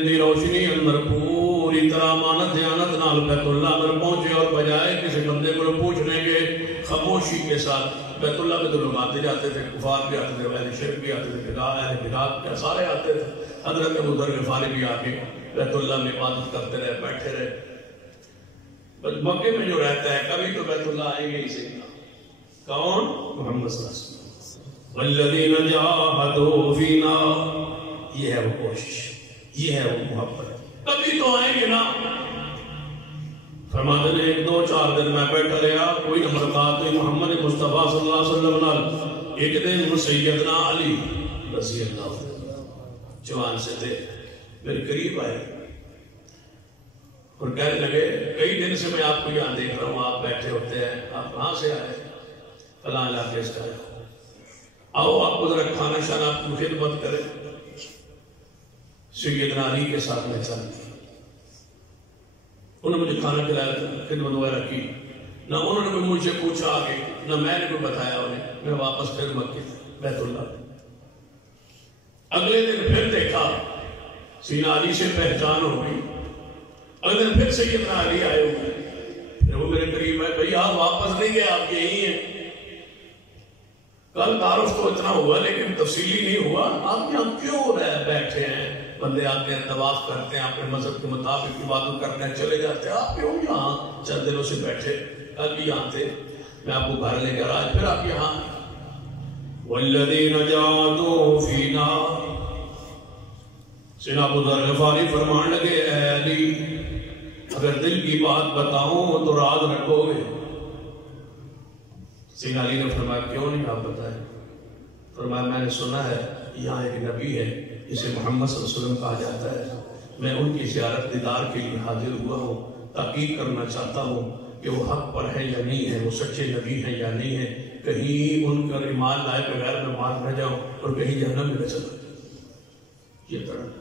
دی روشنی اندر پوری طرح امانت دیانت نال بیت اللہ اندر پہنچے، اور بجائے کسی بندے کو پوچھنے کے خاموشی کے ساتھ بیت اللہ میں تو لوگ آتے جاتے تھے، کفار بھی آتے تھے، اہل شرک بھی آتے تھے، اہل بدعت سارے آتے تھے. حضرت ابو ذر غفاری بھی آ کے بیت اللہ میں عبادت کرتے رہے، بیٹھے رہے. بس مکے میں جو رہتا ہے کبھی تو بیت اللہ آئیں گے ہی سیدھا. کون؟ محمد صلی اللہ علیہ وسلم. والذین جاہدوا فینا، یہ ہے وہ کوشش، یہ ہے وہ محبت. کبھی تو آئیں گے نا. فرماتے ہیں 1-2-4 دن میں بیٹھا رہا، کوئی نہ ملاقات ہوئی محمد مصطفیٰ صلی اللہ علیہ وسلم نال. ایک دن سیدنا علی رضی اللہ عنہ جوان سے تھے، میرے قریب آئے. اور کہنے لگے کئی دن سے میں آپ کو یہاں دیکھ رہا ہوں، آپ بیٹھے ہوتے ہیں، آپ کہاں سے آئے؟ فلاں علاقے سے آئے، آؤ آپ کو ذرا کھانا شانا آپ کی خدمت کرے۔ سیدنا علی کے ساتھ میں چل گیا، انہوں نے مجھے کھانا کھلایا، خدمت وغیرہ کی، نہ انہوں نے کوئی مجھ سے پوچھا آگے، نہ میں نے کوئی بتایا انہیں، میں واپس پھر مکے بیت اللہ۔ اگلے دن پھر دیکھا، سیدنا علی سے پہچان ہو گئی، اگلے دن پھر سیدنا علی آئے ہوئے، پھر وہ میرے قریب ہے، بھئی آپ واپس نہیں گئے، آپ یہی ہیں۔ کل تعارف تو اتنا ہوا لیکن تفصیلی نہیں ہوا، آپ یہاں کیوں بیٹھے ہیں؟ بندے آتے ہیں، طواف کرتے ہیں، اپنے مذہب کے مطابق عبادت کرتے ہیں، چلے جاتے ہیں، آپ کیوں یہاں چند دنوں سے بیٹھے؟ کل بھی یہاں تھے، میں آپ کو گھر لے کر آج پھر آپ یہاں۔ وَالَّذِينَ جَاهَدُوا فِينَا، سیدنا ابو ذر غفاری فرمان لگے، اے علی اگر دل کی بات بتاؤں تو راز رکھو گے؟ سیدنا علی نے فرمایا کیوں نہیں آپ بتائیں؟ فرمایا میں نے سنا ہے یہاں ایک نبی ہے جسے محمد صلی اللہ علیہ وسلم کہا جاتا ہے، میں ان کی زیارت دیدار کے لیے حاضر ہوا ہوں، تحقیق کرنا چاہتا ہوں کہ وہ حق پر ہے یا نہیں ہے، وہ سچے نبی ہیں یا نہیں ہے، کہیں ان کا ایمان لائے بغیر میں مار نہ جاؤں اور کہیں جہنم میں نہ چلا جاؤں۔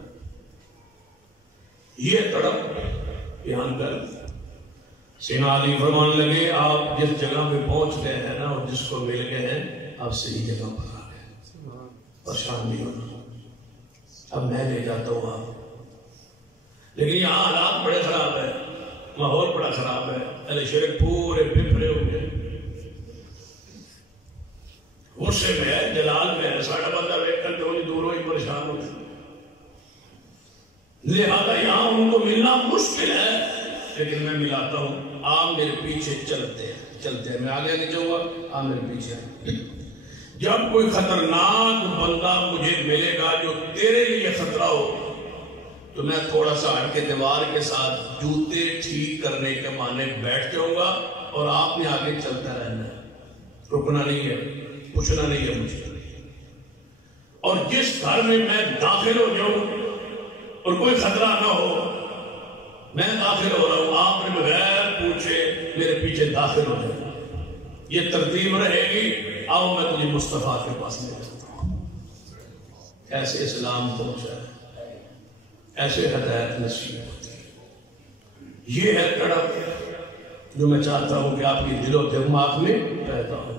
یہ تڑپ بیان کر سیدنا علی فرمان لگے، آپ جس جگہ پہ پہنچ گئے ہیں نا اور جس کو مل گئے ہیں، آپ صحیح جگہ پر آ گئے، پریشان نہیں ہونا، اب میں لے جاتا ہوں آپ۔ لیکن یہاں حالات بڑے خراب ہیں، ماحول بڑا خراب ہے، اہل شرک پورے بفرے ہوئے، غصے میں ہے، جلال میں ہے، ساڑھا بندہ بیٹھ کر تو دور ہوئی پریشان ہو گئے، لہذا یہاں ان کو ملنا مشکل ہے، لیکن میں ملاتا ہوں، آپ میرے پیچھے چلتے ہیں، میں آگے نہیں جاؤں گا، آپ میرے پیچھے۔ جب کوئی خطرناک بندہ مجھے ملے گا جو تیرے لیے خطرہ ہو تو میں تھوڑا سا ہٹ کے دیوار کے ساتھ جوتے ٹھیک کرنے کے معنی بیٹھ جاؤں گا اور آپ نے آگے چلتا رہنا ہے، رکنا نہیں ہے، پوچھنا نہیں ہے مجھے۔ اور جس گھر میں میں داخل ہو جاؤں اور کوئی خطرہ نہ ہو، میں داخل ہو رہا ہوں، آپ نے بغیر پوچھے میرے پیچھے داخل ہو جائے، یہ ترتیب رہے گی، آؤ میں تجھے مصطفیٰ کے پاس لے جاتا ہوں۔ ایسے اسلام پہنچا ہے، ایسے ہدایت نصیب ہوتی ہے۔ یہ ہے تڑپ جو میں چاہتا ہوں کہ آپ کی دل و دماغ میں پیدا ہو،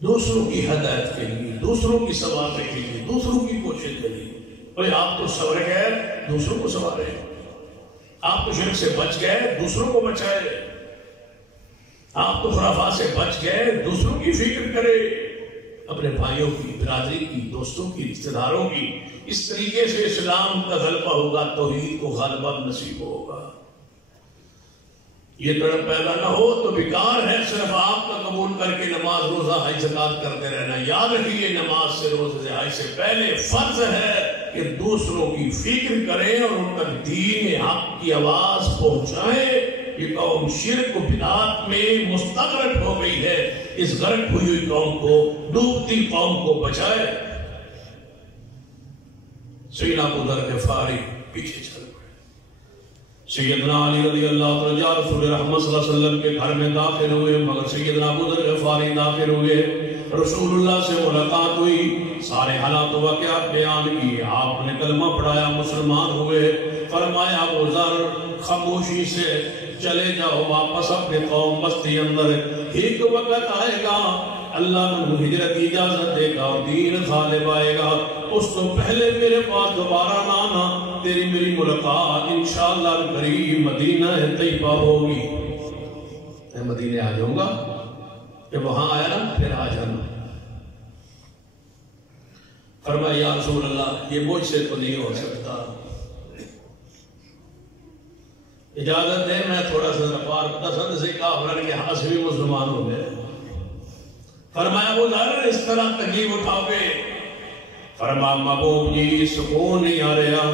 دوسروں کی ہدایت کے لیے، دوسروں کی سنوارنے کے لیے، دوسروں کی کوشش کے لیے۔ بھئی آپ تو سنور گئے، دوسروں کو سنوارے، آپ تو شرک سے بچ گئے، دوسروں کو بچائے، آپ تو خرافات سے بچ گئے، دوسروں کی فکر کرے، اپنے بھائیوں کی، برادری کی، دوستوں کی، رشتہ داروں کی۔ اس طریقے سے اسلام کا غلبہ ہوگا، توحید کو غلبہ نصیب ہوگا۔ یہ تڑپ پیدا نہ ہو تو بیکار ہے صرف آپ کا قبول کر کے نماز روزہ حج زکات کرتے رہنا۔ یاد رکھیے نماز سے روزے سے حج سے پہلے فرض ہے کہ دوسروں کی فکر کریں اور ان تک دین حق کی آواز پہنچائیں۔ یہ قوم شرک و بدعات میں مستغرق ہو گئی ہے، اس غرق ہوئی ہوئی قوم کو، ڈوبتی قوم کو بچائے۔ سیدنا ابو ذر غفاری پیچھے چل پڑے، سیدنا علی رضی اللہ عنہ رسول رحمت صلی اللہ علیہ وسلم کے گھر میں داخل ہوئے، مگر سیدنا ابو ذر غفاری داخل ہوئے، رسول اللہ سے ملاقات ہوئی، سارے حالات واقعات بیان کیے، آپ نے کلمہ پڑھایا، مسلمان ہوئے۔ فرمایا ابو ذر خاموشی سے چلے جاؤ واپس اپنے قوم بستی اندر، ایک وقت آئے گا اللہ نے ہجرت کی اجازت دے گا اور دین غالب آئے گا، اس تو پہلے میرے پاس دوبارہ نہ آنا، تیری میری ملاقات انشاءاللہ قریب مدینہ طیبہ ہوگی۔ میں مدینہ آ جاؤں گا، جب وہاں آیا نا پھر آ جانا۔ فرمایا یا رسول اللہ یہ مجھ سے تو نہیں ہو سکتا، اجازت دے میں تھوڑا سا زفار پسند سے کافرن کے ہاتھ سے بھی مسلمان ہو گئے۔ فرمایا ابو ذر اس طرح تکلیف اٹھاؤ گے؟ فرمایا محبوب جی سکون نہیں آ رہا،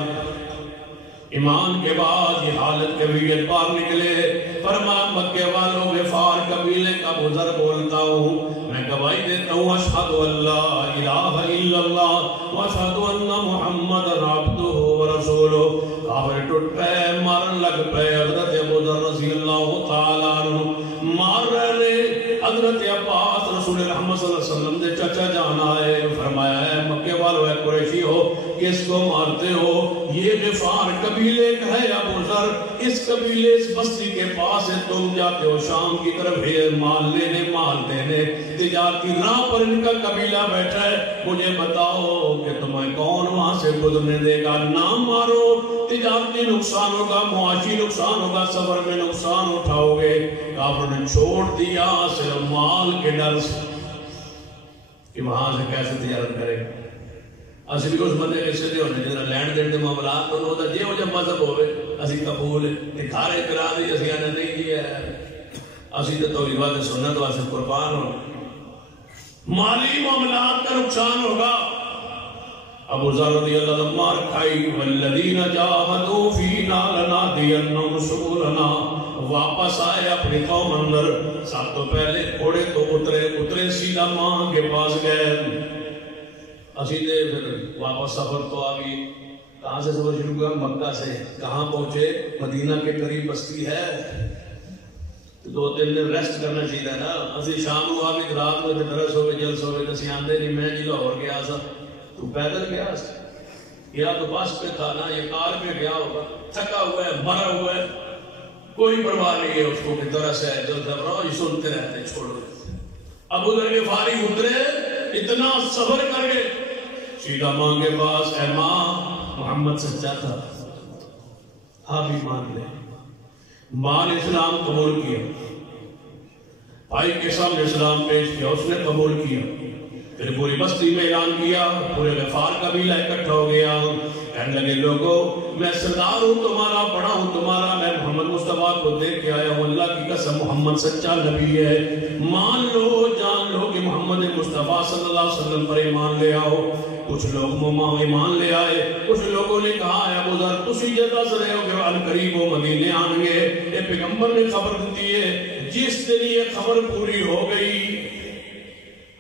ایمان کے بعد یہ حالت کبیت پار نکلے۔ فرمایا مکے والوں غفار قبیلے کا ابو ذر بولتا ہوں، میں گواہی دیتا ہوں اشہد ان لا الہ الا اللہ واشہد ان محمد عبدہ ورسولہ۔ کافر ٹوٹ پے مارن لگ پے حضرت ابو ذر رضی اللہ تعالیٰ عنہ مار رہے حضرت عباس رسول رحمت صلی اللہ علیہ وسلم دے چچا جان آئے فرمایا ہے مکے والو ہے قریشی ہو کس کو مارتے ہو یہ غفار قبیلے کا ہے ابو ذر اس قبیلے اس بستی کے پاس ہے تم جاتے ہو شام کی طرف مال لینے مال دینے تجارتی راہ پر ان کا قبیلہ بیٹھا ہے مجھے بتاؤ کہ تمہیں کون وہاں سے گزرنے دے گا نہ مارو تجارتی نقصان ہوگا معاشی نقصان ہوگا سفر میں نقصان اٹھاؤ گے کافر نے چھوڑ دیا صرف مال کے ڈر سے کہ وہاں سے کیسے تجارت کرے گا اسی بھی اس بندے کے سدھے ہونے جنہاں لینڈ دین دے معاملات تو ہوتا جی ہو جب مذہب ہوئے اسی قبول ہے گھر اعتراض ہی اسی آنے نہیں دیا ہے اسی تو توحید واسطے سنت واسطے قربان ہو مالی معاملات کا نقصان ہوگا ابو ذر رضی اللہ عنہ مار کھائی والذین جاہدوا فینا لنہدینہم سبلنا واپس آئے اپنی قوم اندر سب تو پہلے گھوڑے تو اترے سیدھا ماں کے پاس گئے اسی دے پھر واپس سفر تو آگئی کہاں سے سفر شروع کیا مکہ سے کہاں پہنچے مدینہ کے قریب بستی ہے دو تین دن ریسٹ کرنا چاہیے نا اسی شام کو آگئی رات میں درس ہوئے جلس ہوئے کسی آندے نہیں میں جی لاہور گیا سا تو پیدل گیا یا تو بس پہ تھا نا یہ کار پہ گیا ہوگا تھکا ہوا ہے مرا ہوا ہے کوئی پرواہ نہیں ہے اس کو کہ درس ہے جلس ہے یہ سنتے رہتے چھوڑو ابو ذر غفاری اترے اتنا سفر کر گئے سیدھا ماں کے پاس اے ماں محمد سچا تھا ہاں بھی مان لے ماں نے اسلام قبول کیا بھائی کے سامنے اسلام پیش کیا اس نے قبول کیا پھر پوری بستی میں اعلان کیا پورے غفار قبیلہ اکٹھا ہو گیا کہنے لگے لوگوں میں سردار ہوں تمہارا بڑا ہوں تمہارا میں محمد مصطفیٰ کو دیکھ کے آیا ہوں اللہ کی قسم محمد سچا نبی ہے مان لو جان لو کہ محمد مصطفیٰ صلی اللہ علیہ وسلم پر ایمان لے آؤ کچھ لوگ ایمان لے آئے کچھ لوگوں نے کہا ہے ابو ذر تسی جدا سے رہے ہو کہ القریب وہ مدینے آن گے یہ پیغمبر نے خبر دیتی ہے جس دن یہ خبر پوری ہو گئی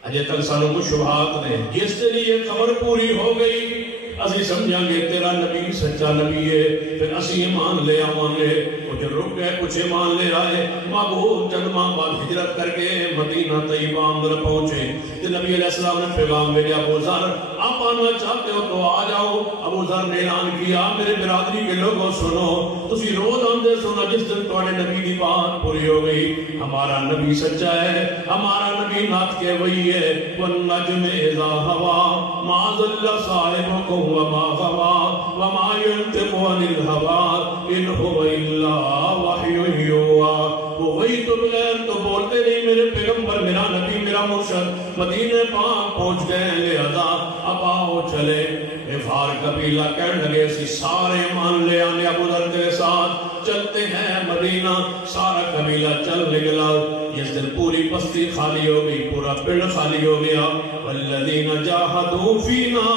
اجے تک سانوں کو شبہات نے جس دن یہ خبر پوری ہو گئی اسی سمجھاں گے تیرا نبی سچا نبی ہے پھر اسی ایمان لے آوان گے کچھ رک گئے کچھ ایمان لے آئے محبوب چند ماہ بعد ہجرت کر کے مدینہ طیبہ اندر پہنچے کہ نبی علیہ السلام نے پیغام بھیجا ابو ذر آپ آنا چاہتے ہو تو آ جاؤ ابو ذر نے اعلان کیا میرے برادری کے لوگوں سنو تسی روز آندے سنو جس دن تمہارے نبی کی بات پوری ہو گئی ہمارا نبی سچا ہے ہمارا نبی نات کے وہی ہے والنجم اذا ہوا ما ضل صاحبکم وما غوا وما ينطق عن الهوى ان هو الا وحی یوحی وہ وہی تو بغیر تو بولتے نہیں میرے پیغمبر میرا نبی میرا مرشد مدینہ پاک پہنچ گئے لہذا اب آؤ چلے غفار قبیلہ کہنے لگے اسی سارے مان لے آنے ابو ذر کے ساتھ چلتے ہیں مدینہ سارا قبیلہ چل نکلا جس دن پوری بستی خالی ہو گئی پورا پنڈ خالی ہو گیا والذین جاہدوا فینا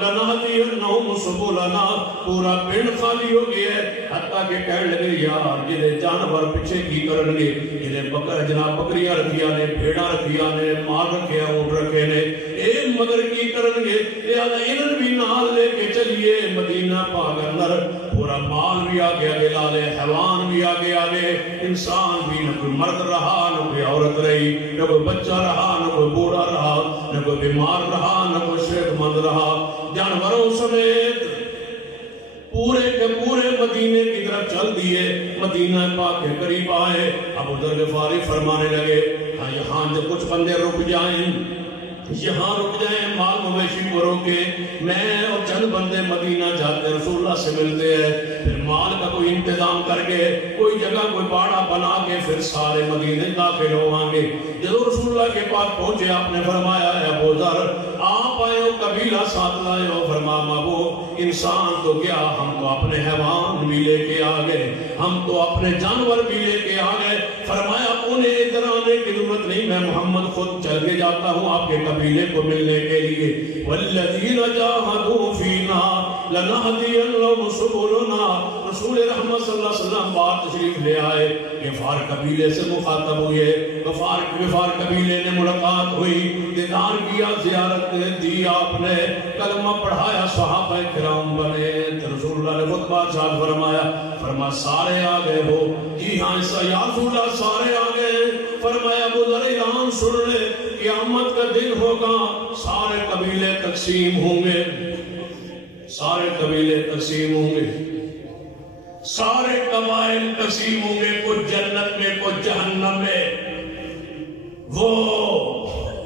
لنہدینہم سبلنا پورا پنڈ خالی ہو گیا ہے حتیٰ کہ کہنے لگے یار جنہیں جانور پیچھے کی کرن گے جنہیں جناب بکریاں رکھیا نے بھیڑاں رکھیا نے مال رکھیا اونٹ رکھے نے ایک مگر کی کرن گے لہذا انہوں بھی نال لے کے چلیے مدینہ پاک اندر پورا مال بھی آگے آگے لالے حیوان بھی آگے آگے انسان بھی نہ کوئی مرد رہا نہ کوئی عورت رہی نہ کوئی بچہ رہا نہ کوئی بوڑھا رہا نہ کوئی بیمار رہا نہ کوئی صحت مند رہا جانوروں سمیت پورے کے پورے مدینے کی طرف چل دیے مدینہ پاک کے قریب آئے ابو ذر غفاری فرمانے لگے ہاں یہاں جب کچھ بندے رک جائیں یہاں رک جائیں مال مویشی کو روکے میں اور چند بندے مدینہ جاتے رسول اللہ سے ملتے ہیں پھر مال کا کوئی انتظام کر کے کوئی جگہ کوئی باڑا بنا کے پھر سارے مدینے داخل ہوئیں گے جب رسول اللہ کے پاس پہنچے آپ نے فرمایا ہے ابو ذر آپ آئے ہو قبیلہ ساتھ لائے ہو فرما محبوب انسان تو کیا ہم تو اپنے حیوان بھی لے کے آ گئے ہم تو اپنے جانور بھی لے کے آ گئے فرمایا انہیں ادھر آنے کی ضرورت نہیں میں محمد خود چل کے جاتا ہوں آپ کے قبیلے کو ملنے کے لیے والذین جاہدوا فینا لَنَهْدِيَنَّهُمْ سُبُلَنَا۔ رسول رحمت صلی اللہ علیہ وسلم بات تشریف لے آئے، غفار قبیلے سے مخاطب ہوئے، غفار قبیلے نے ملاقات ہوئی، دیدار کیا، زیارت دی، آپ نے کلمہ پڑھایا، صحابہ کرام بنے۔ رسول اللہ نے خطبہ ارشاد فرمایا سارے آ گئے ہو؟ جی ہاں یا رسول اللہ سارے آ گئے۔ فرمایا ابو ذر اعلان سن لے، قیامت کا دن ہوگا، سارے قبیلے تقسیم ہوں گے، سارے قبیلے تقسیم ہوں گے، سارے قبائل تقسیم ہوں گے، کچھ جنت میں کچھ جہنم میں۔ وہ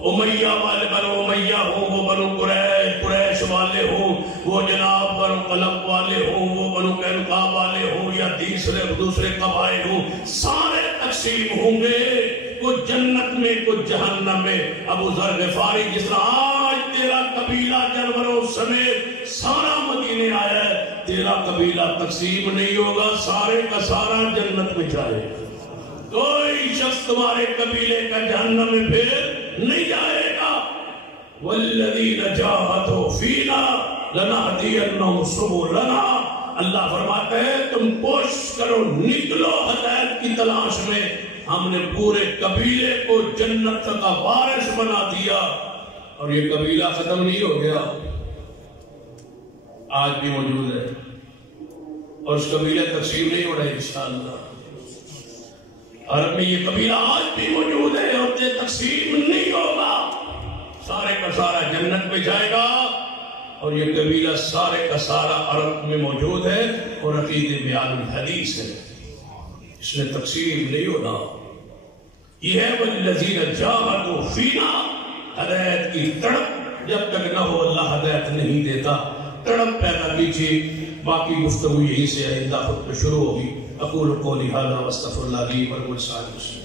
امیہ والے بنو امیہ ہوں، وہ بنو قریش والے ہوں، وہ جناب بنو قلب والے ہوں، وہ بنو قینقاع والے ہوں، یا دوسرے قبائل ہوں، سارے تقسیم ہوں گے، کچھ جنت میں کچھ جہنم میں۔ ابو ذر غفاری جس طرح آج تیرا قبیلہ جانوروں سمیت سارا مدینے آیا ہے، تیرا قبیلہ تقسیم نہیں ہوگا، سارے کا سارا جنت میں جائے، کوئی شخص تمہارے قبیلے کا جہنم میں پھر نہیں جائے گا۔ وَالَّذِينَ جَاهَدُوا فِينَا لَنَهْدِيَنَّهُمْ سُبُلَنَا۔ اللہ فرماتا ہے تم کوشش کرو، نکلو ہدایت کی تلاش میں، ہم نے پورے قبیلے کو جنت کا وارث بنا دیا۔ اور یہ قبیلہ ختم نہیں ہو گیا، آج بھی موجود ہے، اور اس قبیلے تقسیم نہیں ہو رہے انشاءاللہ۔ عرب میں یہ قبیلہ آج بھی موجود ہے اور یہ تقسیم نہیں ہوگا، سارے کا سارا جنت میں جائے گا، اور یہ قبیلہ سارے کا سارا عرب میں موجود ہے، اور عقید بیان الحدیث ہے، اس میں تقسیم نہیں ہونا۔ یہ ہے وَالَّذِينَ جَاهَدُوا فِينَا، ہدایت کی تڑپ جب تک نہ ہو اللہ ہدایت نہیں دیتا، تڑپ پیدا کیجیے۔ باقی گفتگو یہی سے آئندہ خود پہ شروع ہوگی۔ اقول قولی ھذا واستغفر اللہ لی ولکم سائر المسلمین۔